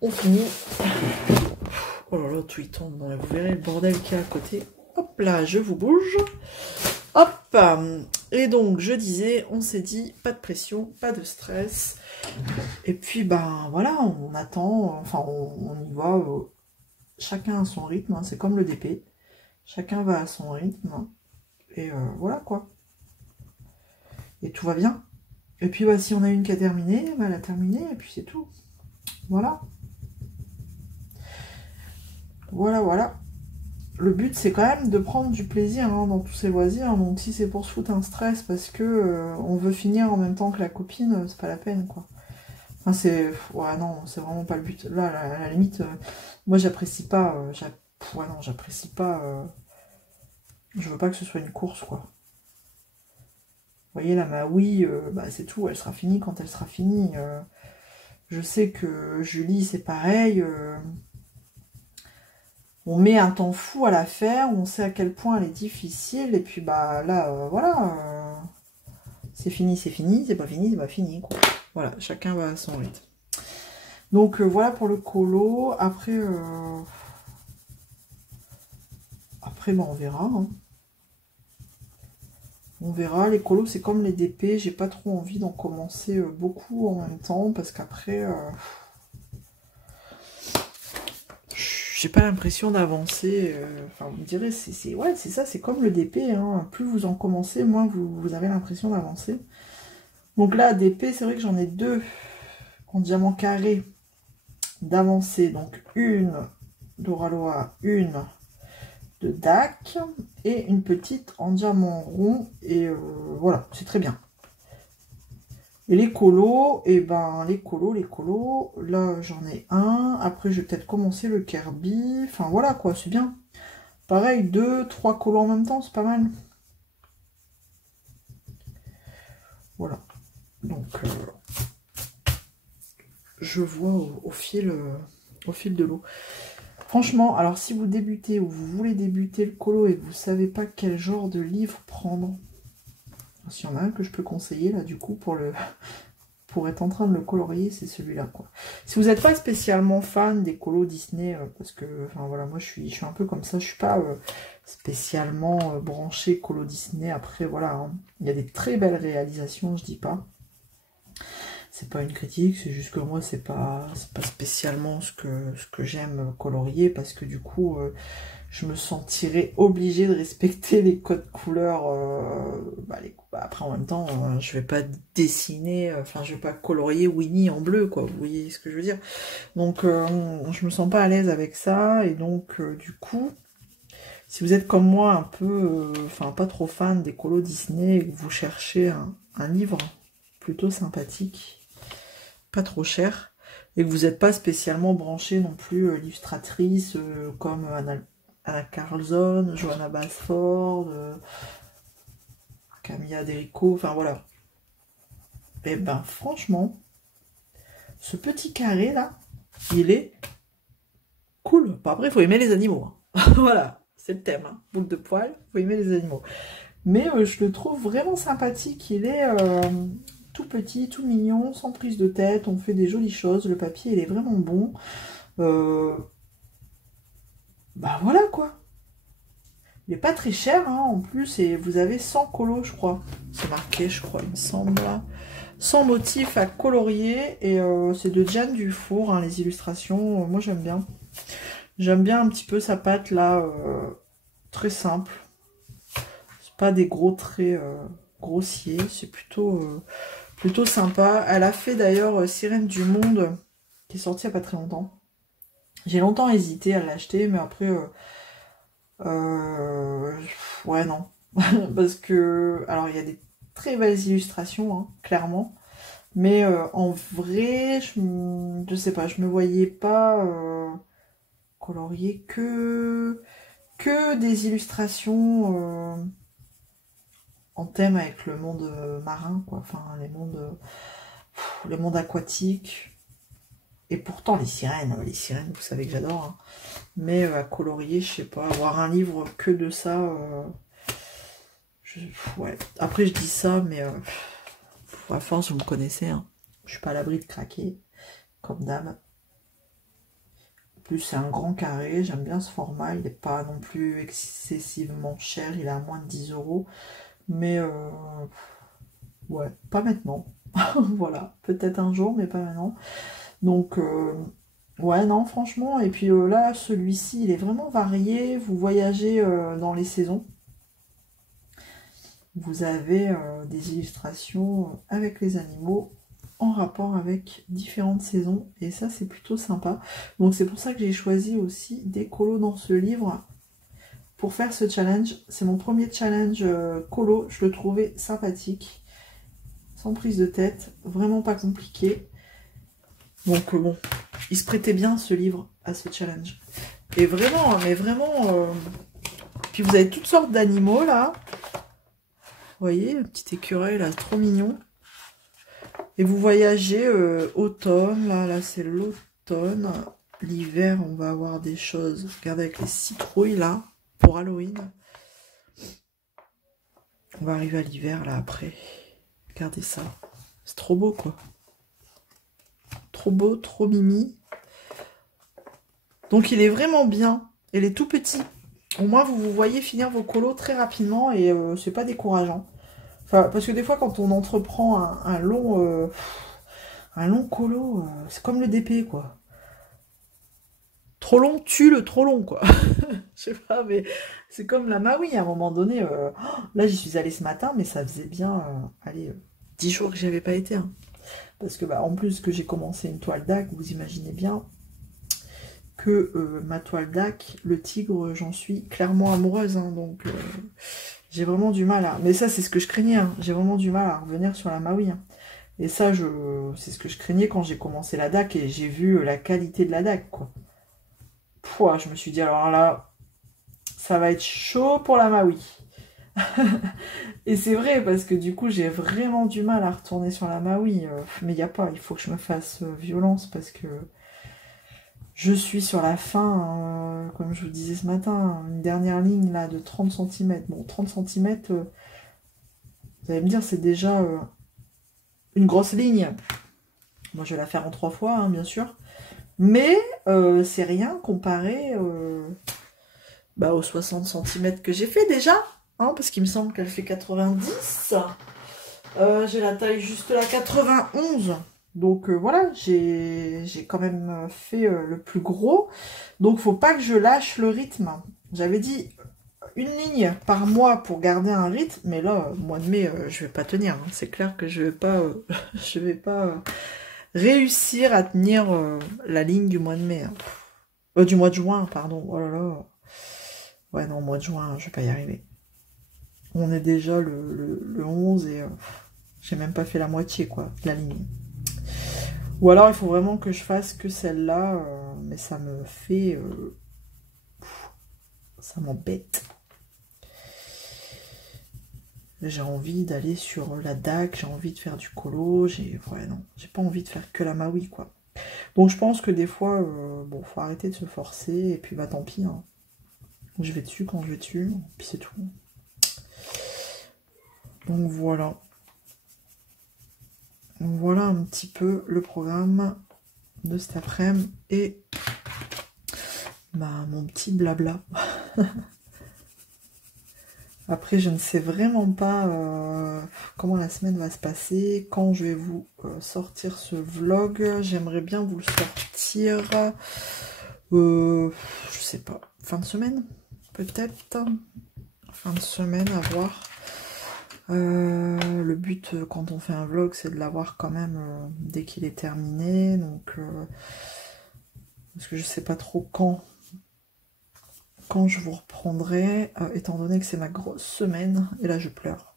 On finit. Oh là là, tout il tombe. Bon, vous verrez le bordel qu'il y a à côté. Hop là, je vous bouge. Hop. Et donc, je disais, on s'est dit, pas de pression, pas de stress. Et puis, ben voilà, on attend, enfin, on y va. Chacun à son rythme, hein, c'est comme le DP. Chacun va à son rythme. Hein, et voilà, quoi. Et tout va bien. Et puis, bah, si on a une qui a terminé, bah, elle a terminé, et puis c'est tout. Voilà. Voilà, voilà. Le but, c'est quand même de prendre du plaisir hein, dans tous ces loisirs. Donc, si c'est pour se foutre un stress parce que on veut finir en même temps que la copine, c'est pas la peine, quoi. Enfin, c'est... Ouais, non, c'est vraiment pas le but. Là, à la limite, moi, j'apprécie pas... Ouais, non, j'apprécie pas... Je veux pas que ce soit une course, quoi. Vous voyez, là, ma oui, bah, c'est tout. Elle sera finie quand elle sera finie. Je sais que Julie, c'est pareil... On met un temps fou à la faire, on sait à quel point elle est difficile, et puis bah là, voilà, c'est fini, c'est pas fini, c'est pas fini, quoi. Voilà, chacun va à son rythme. Donc voilà pour le colo, après, bah, on verra. Hein. On verra, les colos c'est comme les DP, j'ai pas trop envie d'en commencer beaucoup en même temps, parce qu'après... j'ai pas l'impression d'avancer. Enfin, vous me direz, ouais, c'est ça, c'est comme le DP. Hein. Plus vous en commencez, moins vous avez l'impression d'avancer. Donc là, DP, c'est vrai que j'en ai deux en diamant carré d'avancer. Donc une d'Oraloa, une de DAC et une petite en diamant rond. Et voilà, c'est très bien. Et les colos, et ben les colos, là j'en ai un. Après je vais peut-être commencer le Kirby. Enfin voilà quoi, c'est bien. Pareil, 2, 3 colos en même temps, c'est pas mal. Voilà. Donc je vois au fil de l'eau. Franchement, alors si vous débutez ou vous voulez débuter le colo et que vous savez pas quel genre de livre prendre, s'il y en a un que je peux conseiller là du coup pour être en train de le colorier, c'est celui-là quoi. Si vous n'êtes pas spécialement fan des colos Disney, parce que enfin voilà, moi je suis un peu comme ça, je suis pas spécialement branché colo Disney. Après voilà, hein, il y a des très belles réalisations, je dis pas. C'est pas une critique, c'est juste que moi c'est pas spécialement ce que j'aime colorier, parce que du coup je me sentirais obligée de respecter les codes couleurs. Après en même temps je vais pas dessiner, enfin je vais pas colorier Winnie en bleu quoi, vous voyez ce que je veux dire. Donc je me sens pas à l'aise avec ça, et donc du coup si vous êtes comme moi un peu, enfin pas trop fan des colos Disney et que vous cherchez un livre plutôt sympathique, pas trop cher, et que vous n'êtes pas spécialement branché non plus illustratrice comme Anna Carlson, Johanna Basford, Camilla Derico, enfin voilà. Et ben franchement, ce petit carré là, il est cool. Bon, après, il faut aimer les animaux. Hein. Voilà, c'est le thème. Hein. Boucle de poil, il faut aimer les animaux. Mais je le trouve vraiment sympathique. Il est tout petit, tout mignon, sans prise de tête. On fait des jolies choses. Le papier, il est vraiment bon. Bah voilà quoi. Il n'est pas très cher hein, en plus. Et vous avez 100 colos, je crois. C'est marqué, je crois, il me semble. 100 motifs à colorier. Et c'est de Jeanne Dufour, hein, les illustrations. Moi, j'aime bien. J'aime bien un petit peu sa patte là. Très simple. C'est pas des gros traits grossiers. C'est plutôt sympa. Elle a fait d'ailleurs Sirène du Monde, qui est sortie il n'y a pas très longtemps. J'ai longtemps hésité à l'acheter, mais après, ouais, non. Parce que, alors, il y a des très belles illustrations, hein, clairement. Mais en vrai, je sais pas, je me voyais pas colorier que des illustrations en thème avec le monde marin, quoi. Enfin, les mondes aquatiques. Et pourtant, les sirènes, vous savez que j'adore. Hein. Mais à colorier, je sais pas, avoir un livre que de ça. Ouais. Après, je dis ça, mais à force, vous me connaissez. Hein. Je suis pas à l'abri de craquer, comme d'hab. En plus, c'est un grand carré. J'aime bien ce format. Il n'est pas non plus excessivement cher. Il est à moins de 10 €. Mais ouais, pas maintenant. Voilà, peut-être un jour, mais pas maintenant. Donc, ouais, non, franchement. Et puis là, celui-ci, il est vraiment varié. Vous voyagez dans les saisons. Vous avez des illustrations avec les animaux en rapport avec différentes saisons. Et ça, c'est plutôt sympa. Donc, c'est pour ça que j'ai choisi aussi des colos dans ce livre pour faire ce challenge. C'est mon premier challenge colo. Je le trouvais sympathique. Sans prise de tête. Vraiment pas compliqué. Donc, bon, il se prêtait bien ce livre à ce challenge. Et vraiment, mais vraiment... Puis vous avez toutes sortes d'animaux là. Vous voyez, un petit écureuil là, trop mignon. Et vous voyagez automne, là c'est l'automne. L'hiver, on va avoir des choses. Regardez avec les citrouilles là, pour Halloween. On va arriver à l'hiver là après. Regardez ça. C'est trop beau quoi. Trop beau, trop mimi. Donc il est vraiment bien. Il est tout petit. Au moins vous voyez finir vos colos très rapidement et c'est pas décourageant. Enfin, parce que des fois quand on entreprend un long colo, c'est comme le DP quoi. Trop long tue le trop long quoi. Je sais pas, mais c'est comme la Maui à un moment donné. Là j'y suis allée ce matin, mais ça faisait bien, allez, 10 jours que j'y avais pas été. Hein. Parce que bah, en plus que j'ai commencé une toile d'Ac, vous imaginez bien que ma toile d'Ac, le tigre, j'en suis clairement amoureuse. Hein, donc j'ai vraiment du mal à... Mais ça c'est ce que je craignais, hein, j'ai vraiment du mal à revenir sur la Maui. Hein. Et ça, c'est ce que je craignais quand j'ai commencé la DAC et j'ai vu la qualité de la DAC, quoi. Pouah, je me suis dit, alors là, ça va être chaud pour la Maui. Et c'est vrai, parce que du coup, j'ai vraiment du mal à retourner sur la Maui. Mais il n'y a pas, il faut que je me fasse violence parce que je suis sur la fin, comme je vous disais ce matin, une dernière ligne là de 30 cm. Bon, 30 cm, vous allez me dire, c'est déjà une grosse ligne. Moi, je vais la faire en 3 fois, hein, bien sûr. Mais c'est rien comparé aux 60 cm que j'ai fait déjà. Hein, parce qu'il me semble qu'elle fait 90. J'ai la taille juste là, 91. Donc voilà, j'ai quand même fait le plus gros. Donc faut pas que je lâche le rythme. J'avais dit une ligne par mois pour garder un rythme. Mais là, mois de mai, je vais pas tenir. Hein. C'est clair que je vais pas, je vais pas réussir à tenir la ligne du mois de mai. Hein. Du mois de juin, pardon. Oh là là. Ouais, non, mois de juin, je vais pas y arriver. On est déjà le 11 et j'ai même pas fait la moitié, quoi, de la ligne. Ou alors, il faut vraiment que je fasse que celle-là, mais ça me fait... ça m'embête. J'ai envie d'aller sur la DAC, j'ai envie de faire du colo, ouais, non, j'ai pas envie de faire que la Maui, quoi. Donc, je pense que des fois, bon, faut arrêter de se forcer, et puis, bah, tant pis, hein. Je vais dessus quand je vais dessus, puis c'est tout. Donc, voilà. Voilà un petit peu le programme de cet après-midi et mon petit blabla. Après, je ne sais vraiment pas comment la semaine va se passer, quand je vais vous sortir ce vlog. J'aimerais bien vous le sortir, je sais pas, fin de semaine, peut-être. Fin de semaine, à voir. Le but quand on fait un vlog, c'est de l'avoir quand même dès qu'il est terminé. Donc, parce que je sais pas trop quand je vous reprendrai, étant donné que c'est ma grosse semaine. Et là, je pleure.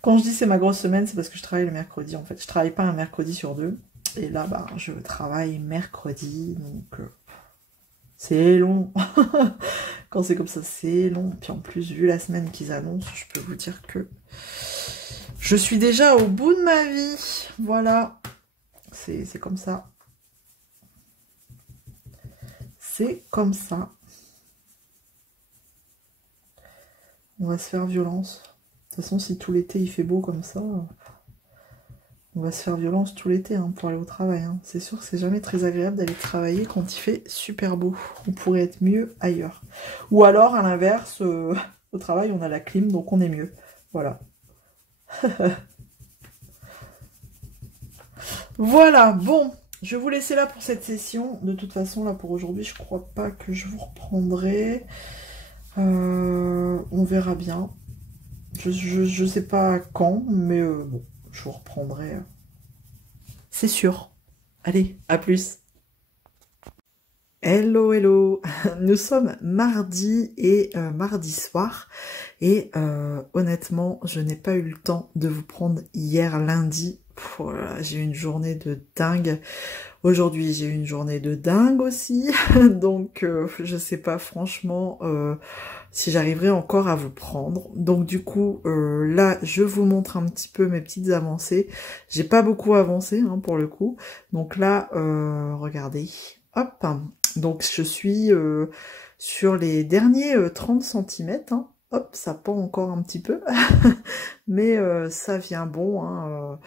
Quand je dis c'est ma grosse semaine, c'est parce que je travaille le mercredi. En fait, je travaille pas un mercredi sur 2. Et là, bah, je travaille mercredi. Donc, c'est long. Quand c'est comme ça, c'est long. Puis en plus, vu la semaine qu'ils annoncent, je peux vous dire que je suis déjà au bout de ma vie. Voilà. C'est comme ça. C'est comme ça. On va se faire violence. De toute façon, si tout l'été il fait beau comme ça, on va se faire violence tout l'été hein, pour aller au travail. Hein. C'est sûr que c'est jamais très agréable d'aller travailler quand il fait super beau. On pourrait être mieux ailleurs. Ou alors, à l'inverse, au travail, on a la clim, donc on est mieux. Voilà. Voilà, bon, je vais vous laisser là pour cette session. De toute façon, là pour aujourd'hui, je crois pas que je vous reprendrai. On verra bien. Je sais pas quand, mais bon, je vous reprendrai. C'est sûr. Allez, à plus. Hello, hello. Nous sommes mardi et mardi soir. Et honnêtement, je n'ai pas eu le temps de vous prendre hier lundi. Voilà, j'ai eu une journée de dingue. Aujourd'hui, j'ai eu une journée de dingue aussi. Donc, je sais pas franchement si j'arriverai encore à vous prendre. Donc, du coup, là, je vous montre un petit peu mes petites avancées. J'ai pas beaucoup avancé hein, pour le coup. Donc là, regardez. Hop. Donc, je suis sur les derniers 30 cm. Hein. Hop, ça pend encore un petit peu. Mais ça vient bon. Hein,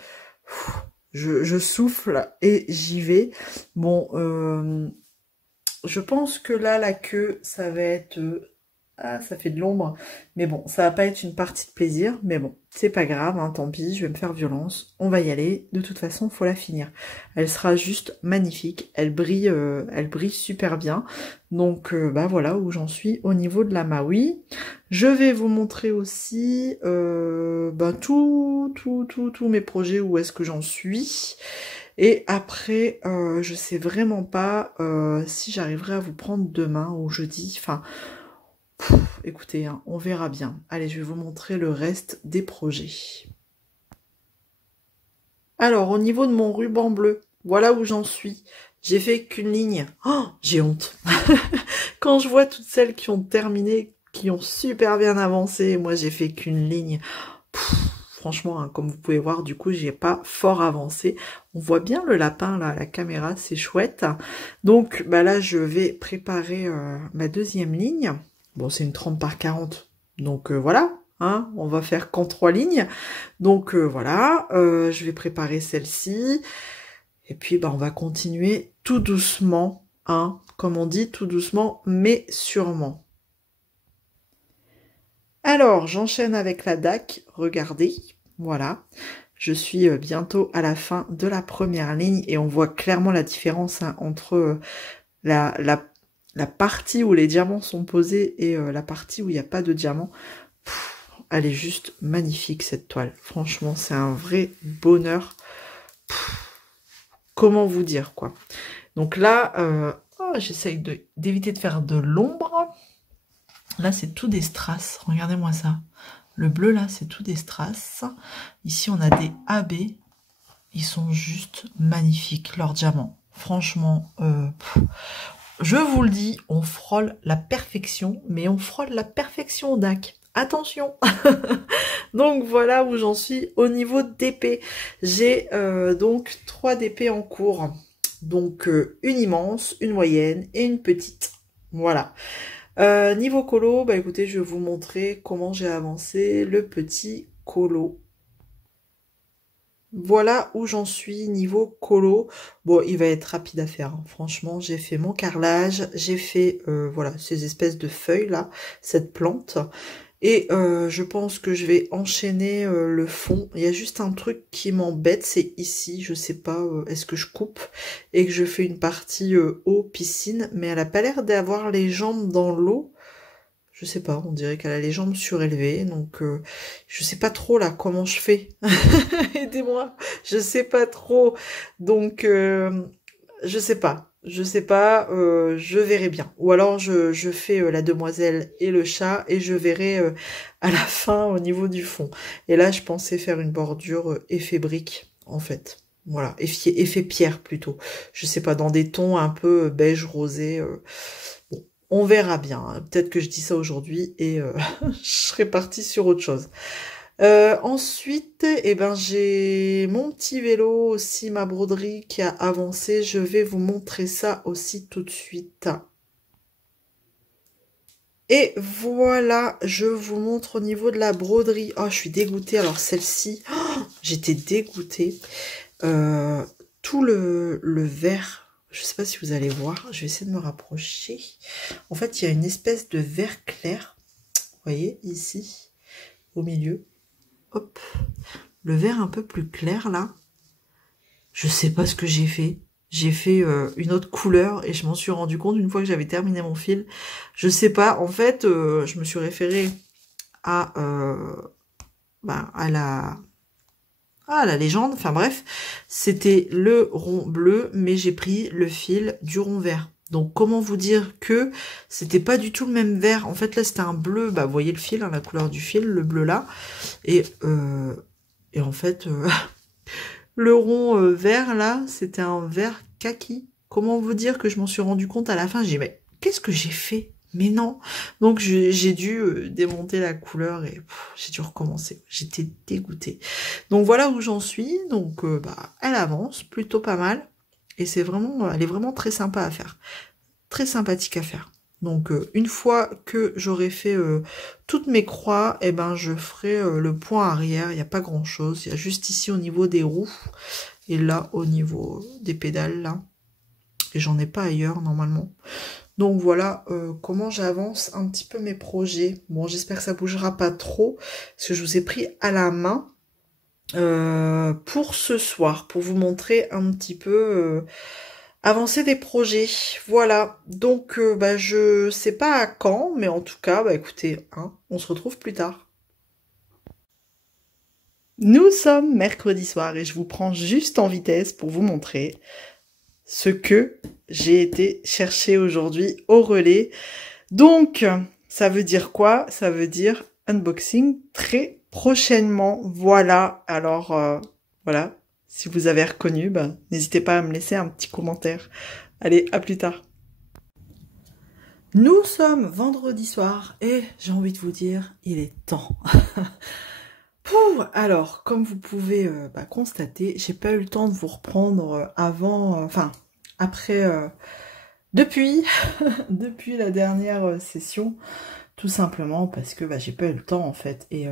je souffle et j'y vais. Bon, je pense que là, la queue, ça va être... ah, ça fait de l'ombre. Mais bon, ça va pas être une partie de plaisir. Mais bon, c'est pas grave, hein, tant pis, je vais me faire violence. On va y aller. De toute façon, il faut la finir. Elle sera juste magnifique. Elle brille super bien. Donc, bah voilà où j'en suis au niveau de la Maui. Je vais vous montrer aussi tous mes projets, où est-ce que j'en suis. Et après, je sais vraiment pas si j'arriverai à vous prendre demain ou jeudi. Enfin, écoutez, hein, on verra bien. Allez, je vais vous montrer le reste des projets. Alors, au niveau de mon ruban bleu, voilà où j'en suis. J'ai fait qu'une ligne. Oh, j'ai honte. Quand je vois toutes celles qui ont terminé, qui ont super bien avancé, moi j'ai fait qu'une ligne. Pff, franchement, hein, comme vous pouvez voir, du coup, j'ai pas fort avancé. On voit bien le lapin là à la caméra, c'est chouette. Donc, bah là, je vais préparer ma deuxième ligne. Bon, c'est une 30 par 40. Donc voilà, hein, on va faire qu'en 3 lignes. Donc voilà, je vais préparer celle-ci. Et puis, bah, on va continuer tout doucement, hein, comme on dit, tout doucement, mais sûrement. Alors, j'enchaîne avec la DAC, regardez, voilà. Je suis bientôt à la fin de la première ligne et on voit clairement la différence hein, entre la partie où les diamants sont posés et la partie où il n'y a pas de diamants. Elle est juste magnifique cette toile. Franchement, c'est un vrai bonheur. Comment vous dire quoi. Donc là, j'essaye d'éviter de faire de l'ombre. Là, c'est tout des strass. Regardez-moi ça. Le bleu, là, c'est tout des strass. Ici, on a des AB. Ils sont juste magnifiques, leurs diamants. Franchement, je vous le dis, on frôle la perfection, mais on frôle la perfection au DAC. Attention. Donc, voilà où j'en suis au niveau d'épée. J'ai donc 3 d'épée en cours. Donc, une immense, une moyenne et une petite. Voilà. Niveau colo, bah écoutez, je vais vous montrer comment j'ai avancé le petit colo. Voilà où j'en suis niveau colo. Bon, il va être rapide à faire. Hein. Franchement, j'ai fait mon carrelage, j'ai fait voilà ces espèces de feuilles là, cette plante. Et je pense que je vais enchaîner le fond. Il y a juste un truc qui m'embête, c'est ici. Je sais pas, est-ce que je coupe et que je fais une partie eau piscine, mais elle a pas l'air d'avoir les jambes dans l'eau. Je sais pas, on dirait qu'elle a les jambes surélevées, donc je sais pas trop là comment je fais. Aidez-moi, je sais pas trop. Donc je sais pas, je verrai bien. Ou alors je fais la demoiselle et le chat et je verrai à la fin au niveau du fond. Et là je pensais faire une bordure effet brique en fait. Voilà, effet pierre plutôt. Je sais pas, dans des tons un peu beige rosé. Bon, on verra bien. Peut-être que je dis ça aujourd'hui et je serai partie sur autre chose. Ensuite, eh ben, j'ai mon petit vélo aussi, ma broderie qui a avancé. Je vais vous montrer ça aussi tout de suite. Et voilà, je vous montre au niveau de la broderie. Oh, je suis dégoûtée. Alors celle-ci, oh, j'étais dégoûtée. Tout le vert, je sais pas si vous allez voir, je vais essayer de me rapprocher. En fait, il y a une espèce de vert clair. Vous voyez, ici, au milieu. Hop, le vert un peu plus clair là. Je sais pas ce que j'ai fait. J'ai fait une autre couleur et je m'en suis rendu compte une fois que j'avais terminé mon fil. Je sais pas, en fait, je me suis référée à la légende. Enfin bref, c'était le rond bleu, mais j'ai pris le fil du rond vert. Donc comment vous dire que c'était pas du tout le même vert. En fait là c'était un bleu, bah vous voyez le fil, hein, la couleur du fil, le bleu là. Et en fait le rond vert là, c'était un vert kaki. Comment vous dire que je m'en suis rendu compte à la fin. J'ai dit mais qu'est-ce que j'ai fait? Mais non. Donc j'ai dû démonter la couleur et j'ai dû recommencer. J'étais dégoûtée. Donc voilà où j'en suis. Donc bah elle avance plutôt pas mal. Et c'est vraiment, elle est vraiment très sympa à faire. Très sympathique à faire. Donc une fois que j'aurai fait toutes mes croix, eh ben je ferai le point arrière. Il n'y a pas grand chose. Il y a juste ici au niveau des roues. Et là au niveau des pédales là. Et j'en ai pas ailleurs normalement. Donc voilà comment j'avance un petit peu mes projets. Bon, j'espère que ça bougera pas trop, parce que je vous ai pris à la main pour ce soir, pour vous montrer un petit peu avancer des projets. Voilà, donc bah, je sais pas à quand, mais en tout cas, bah, écoutez, hein, on se retrouve plus tard. Nous sommes mercredi soir et je vous prends juste en vitesse pour vous montrer ce que j'ai été chercher aujourd'hui au relais. Donc, ça veut dire quoi? Ça veut dire unboxing très prochainement. Voilà, alors voilà, Si vous avez reconnu, ben, n'hésitez pas à me laisser un petit commentaire. Allez, à plus tard. Nous sommes vendredi soir et j'ai envie de vous dire, il est temps. Pouh, alors, comme vous pouvez constater, j'ai pas eu le temps de vous reprendre après, depuis la dernière session, tout simplement parce que j'ai pas eu le temps en fait. Et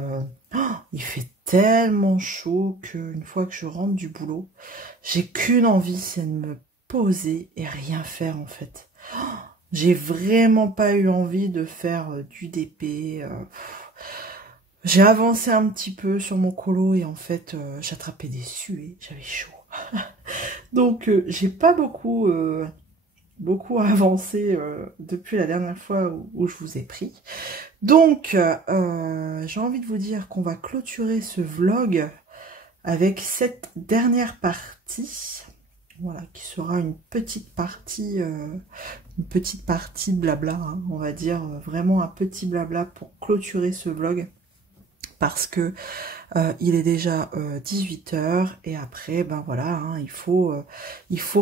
il fait tellement chaud qu'une fois que je rentre du boulot, j'ai qu'une envie, c'est de me poser et rien faire en fait. J'ai vraiment pas eu envie de faire du DP. J'ai avancé un petit peu sur mon colo et en fait, j'attrapais des suées, j'avais chaud. Donc, j'ai pas beaucoup avancé depuis la dernière fois où je vous ai pris. Donc, j'ai envie de vous dire qu'on va clôturer ce vlog avec cette dernière partie. Voilà, qui sera une petite partie blabla, hein, on va dire, vraiment un petit blabla pour clôturer ce vlog. Parce que il est déjà 18 h et après, ben voilà, hein, il faut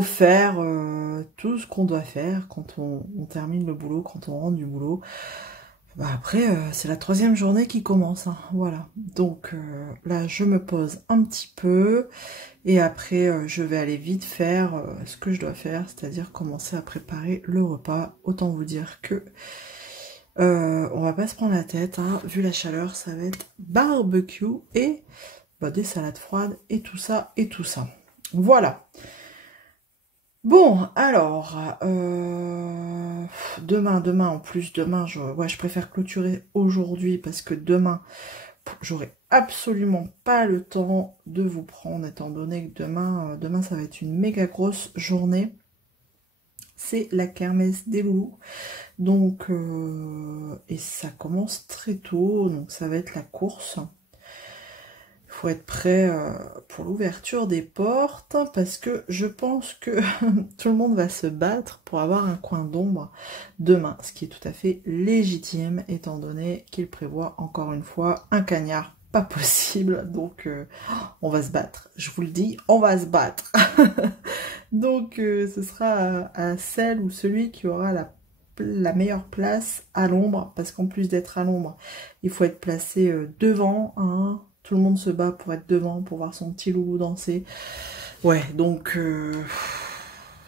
faire tout ce qu'on doit faire quand on termine le boulot, quand on rentre du boulot. Ben après, c'est la 3e journée qui commence, hein, voilà. Donc là, je me pose un petit peu et après, je vais aller vite faire ce que je dois faire, c'est-à-dire commencer à préparer le repas. Autant vous dire que on va pas se prendre la tête, hein. Vu la chaleur, ça va être barbecue et des salades froides et tout ça et tout ça. Voilà. Bon, alors, demain en plus, je préfère clôturer aujourd'hui parce que demain, j'aurai absolument pas le temps de vous prendre, étant donné que demain ça va être une méga grosse journée. C'est la kermesse des loulous. Donc, et ça commence très tôt, donc ça va être la course. Il faut être prêt pour l'ouverture des portes, parce que je pense que tout le monde va se battre pour avoir un coin d'ombre demain, ce qui est tout à fait légitime, étant donné qu'il prévoit encore une fois un cagnard pas possible, donc on va se battre, je vous le dis, on va se battre. Donc ce sera à celle ou celui qui aura la meilleure place à l'ombre, parce qu'en plus d'être à l'ombre, il faut être placé devant, hein. Tout le monde se bat pour être devant, pour voir son petit loulou danser. Ouais, donc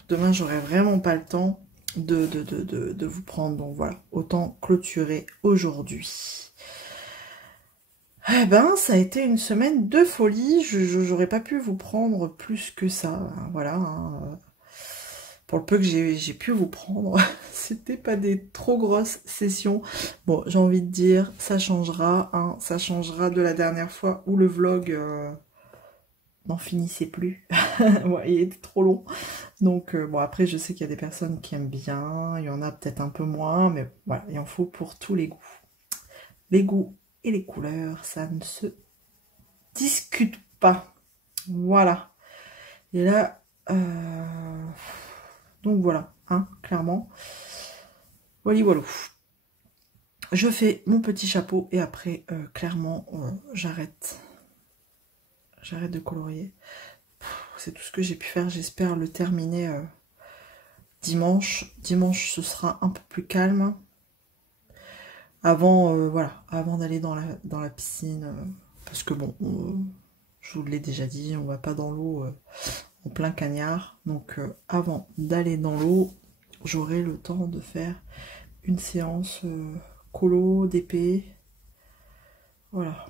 demain j'aurai vraiment pas le temps de vous prendre, donc voilà, autant clôturer aujourd'hui. Eh ben, ça a été une semaine de folie, j'aurais pas pu vous prendre plus que ça, voilà, hein. Pour le peu que j'ai pu vous prendre, c'était pas des trop grosses sessions. Bon, j'ai envie de dire, ça changera, hein, ça changera de la dernière fois où le vlog n'en finissait plus. Ouais, il était trop long. Donc, bon, après, je sais qu'il y a des personnes qui aiment bien, il y en a peut-être un peu moins, mais voilà, il en faut pour tous les goûts. Les goûts et les couleurs, ça ne se discute pas. Voilà. Et là, donc voilà, hein, clairement. Voilà, voilà. Je fais mon petit chapeau et après, clairement, j'arrête. J'arrête de colorier. C'est tout ce que j'ai pu faire. J'espère le terminer dimanche. Dimanche, ce sera un peu plus calme. Avant, voilà, avant d'aller dans la piscine. Parce que bon, je vous l'ai déjà dit, on va pas dans l'eau en plein cagnard. Donc, avant d'aller dans l'eau, j'aurai le temps de faire une séance colo, d'épée. Voilà.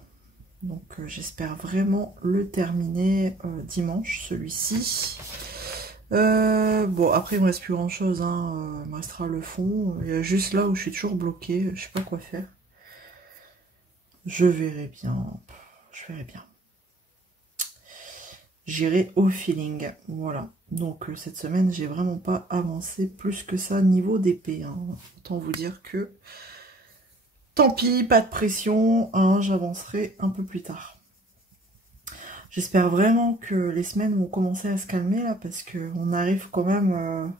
Donc j'espère vraiment le terminer dimanche, celui-ci. Bon, après il me reste plus grand chose, hein. Il me restera le fond. Il y a juste là où je suis toujours bloquée, je sais pas quoi faire. Je verrai bien. Je verrai bien. J'irai au feeling. Voilà. Donc cette semaine, j'ai vraiment pas avancé plus que ça niveau d'épée, hein. Autant vous dire que tant pis, pas de pression, hein, j'avancerai un peu plus tard. J'espère vraiment que les semaines vont commencer à se calmer là, parce que on arrive quand même...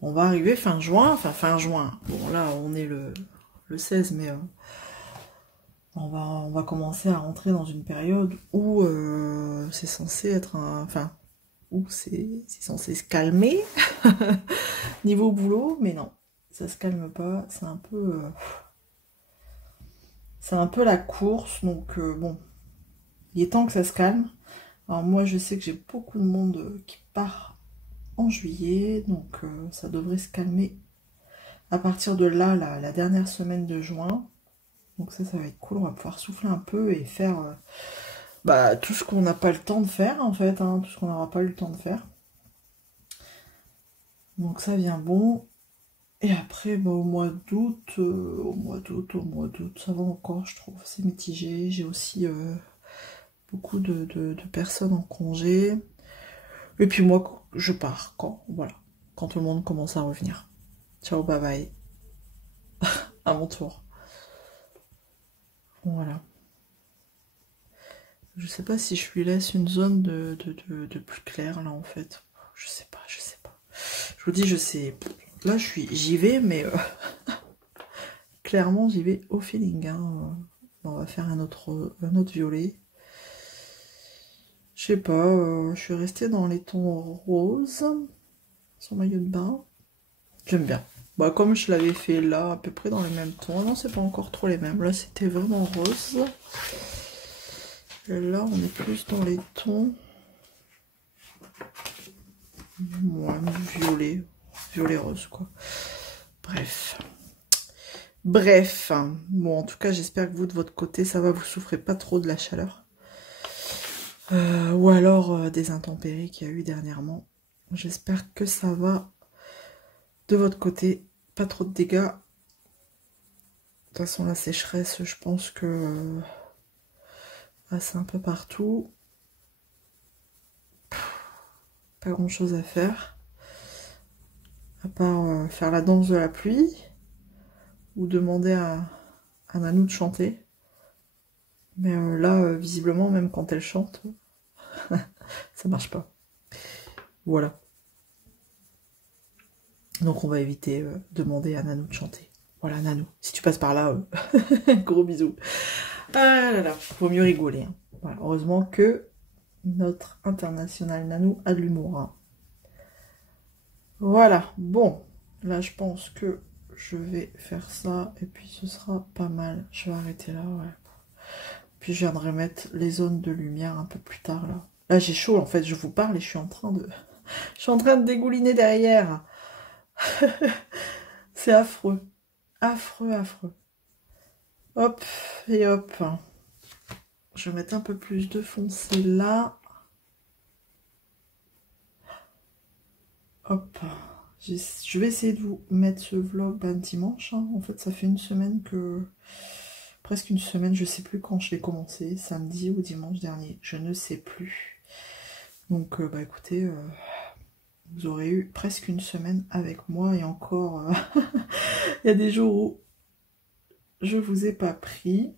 on va arriver fin juin, enfin fin juin. Bon là, on est le 16, mais... on va commencer à rentrer dans une période où c'est censé être un... Enfin, où c'est censé se calmer niveau boulot, mais non, ça se calme pas, c'est un peu... c'est un peu la course, donc bon, il est temps que ça se calme. Alors moi, je sais que j'ai beaucoup de monde qui part en juillet, donc ça devrait se calmer à partir de là, la dernière semaine de juin. Donc ça va être cool, on va pouvoir souffler un peu et faire bah, tout ce qu'on n'a pas le temps de faire en fait, hein, tout ce qu'on n'aura pas eu le temps de faire. Donc ça vient bon. Et après, bah, au mois d'août, ça va encore, je trouve. C'est mitigé. J'ai aussi beaucoup de personnes en congé. Et puis moi, je pars voilà, quand tout le monde commence à revenir. Ciao, bye bye. À mon tour. Voilà. Je sais pas si je lui laisse une zone de plus clair là en fait. Je sais pas, je sais pas. Je vous dis, je sais. Là, j'y vais, mais clairement, j'y vais au feeling. Hein. On va faire un autre violet. Je sais pas, je suis restée dans les tons roses sur maillot de bain. J'aime bien. Bah, comme je l'avais fait là, à peu près dans les mêmes tons. Non, c'est pas encore trop les mêmes. Là, c'était vraiment rose. Et là, on est plus dans les tons violet. Violet rose, quoi. Bref. Bref. Bon, en tout cas, j'espère que vous, de votre côté, ça va. Vous souffrez pas trop de la chaleur. Ou alors des intempéries qu'il y a eu dernièrement. J'espère que ça va de votre côté. Pas trop de dégâts. De toute façon, la sécheresse, je pense que c'est un peu partout. Pas grand chose à faire. À part faire la danse de la pluie. Ou demander à Nanou de chanter. Mais là, visiblement, même quand elle chante, ça marche pas. Voilà. Donc on va éviter de demander à Nanou de chanter. Voilà, Nanou, si tu passes par là, gros bisous. Ah là là, vaut mieux rigoler. Hein. Voilà, heureusement que notre international Nanou a de l'humour. Hein. Voilà, bon, là je pense que je vais faire ça et puis ce sera pas mal. Je vais arrêter là, ouais. Puis je viendrai mettre les zones de lumière un peu plus tard là. Là j'ai chaud en fait, je vous parle et je suis en train de... je suis en train de dégouliner derrière. C'est affreux. Affreux, affreux. Hop, et hop. Je vais mettre un peu plus de foncé là. Hop. Je vais essayer de vous mettre ce vlog dimanche. Hein. En fait, ça fait une semaine que... presque une semaine, je sais plus quand je l'ai commencé. Samedi ou dimanche dernier. Je ne sais plus. Donc, bah écoutez... vous aurez eu presque une semaine avec moi. Et encore... il y a des jours où je vous ai pas pris.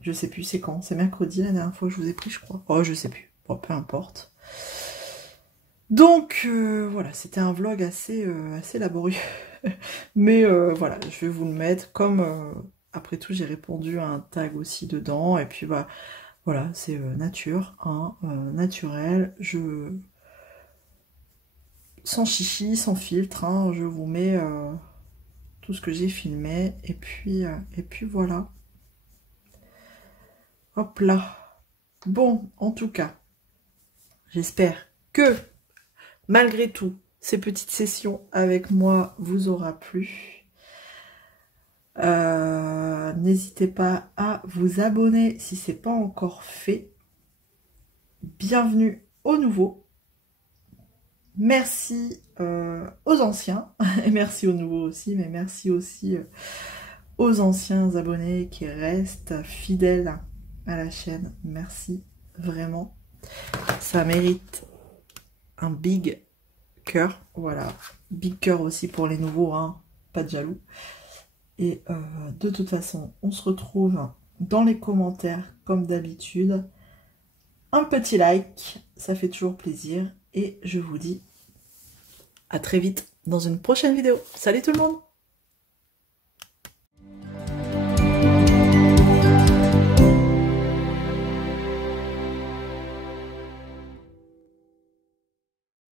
Je sais plus c'est quand. C'est mercredi la dernière fois que je vous ai pris, je crois. Oh, je sais plus. Bon, peu importe. Donc, voilà, c'était un vlog assez laborieux. Mais voilà, je vais vous le mettre. Comme, après tout, j'ai répondu à un tag aussi dedans. Et puis, bah, voilà, c'est nature, hein, naturel. Sans chichi, sans filtre, hein, je vous mets tout ce que j'ai filmé. Et puis voilà. Hop là. Bon, en tout cas, j'espère que, malgré tout, ces petites sessions avec moi vous aura plu. N'hésitez pas à vous abonner si ce n'est pas encore fait. Bienvenue aux nouveaux. Merci aux anciens. Et merci aux nouveaux aussi, mais merci aussi aux anciens abonnés qui restent fidèles à la chaîne. Merci vraiment. Ça mérite un big cœur. Voilà. Big cœur aussi pour les nouveaux, hein. Pas de jaloux. Et de toute façon, on se retrouve dans les commentaires comme d'habitude. Un petit like, ça fait toujours plaisir. Et je vous dis à très vite dans une prochaine vidéo. Salut tout le monde!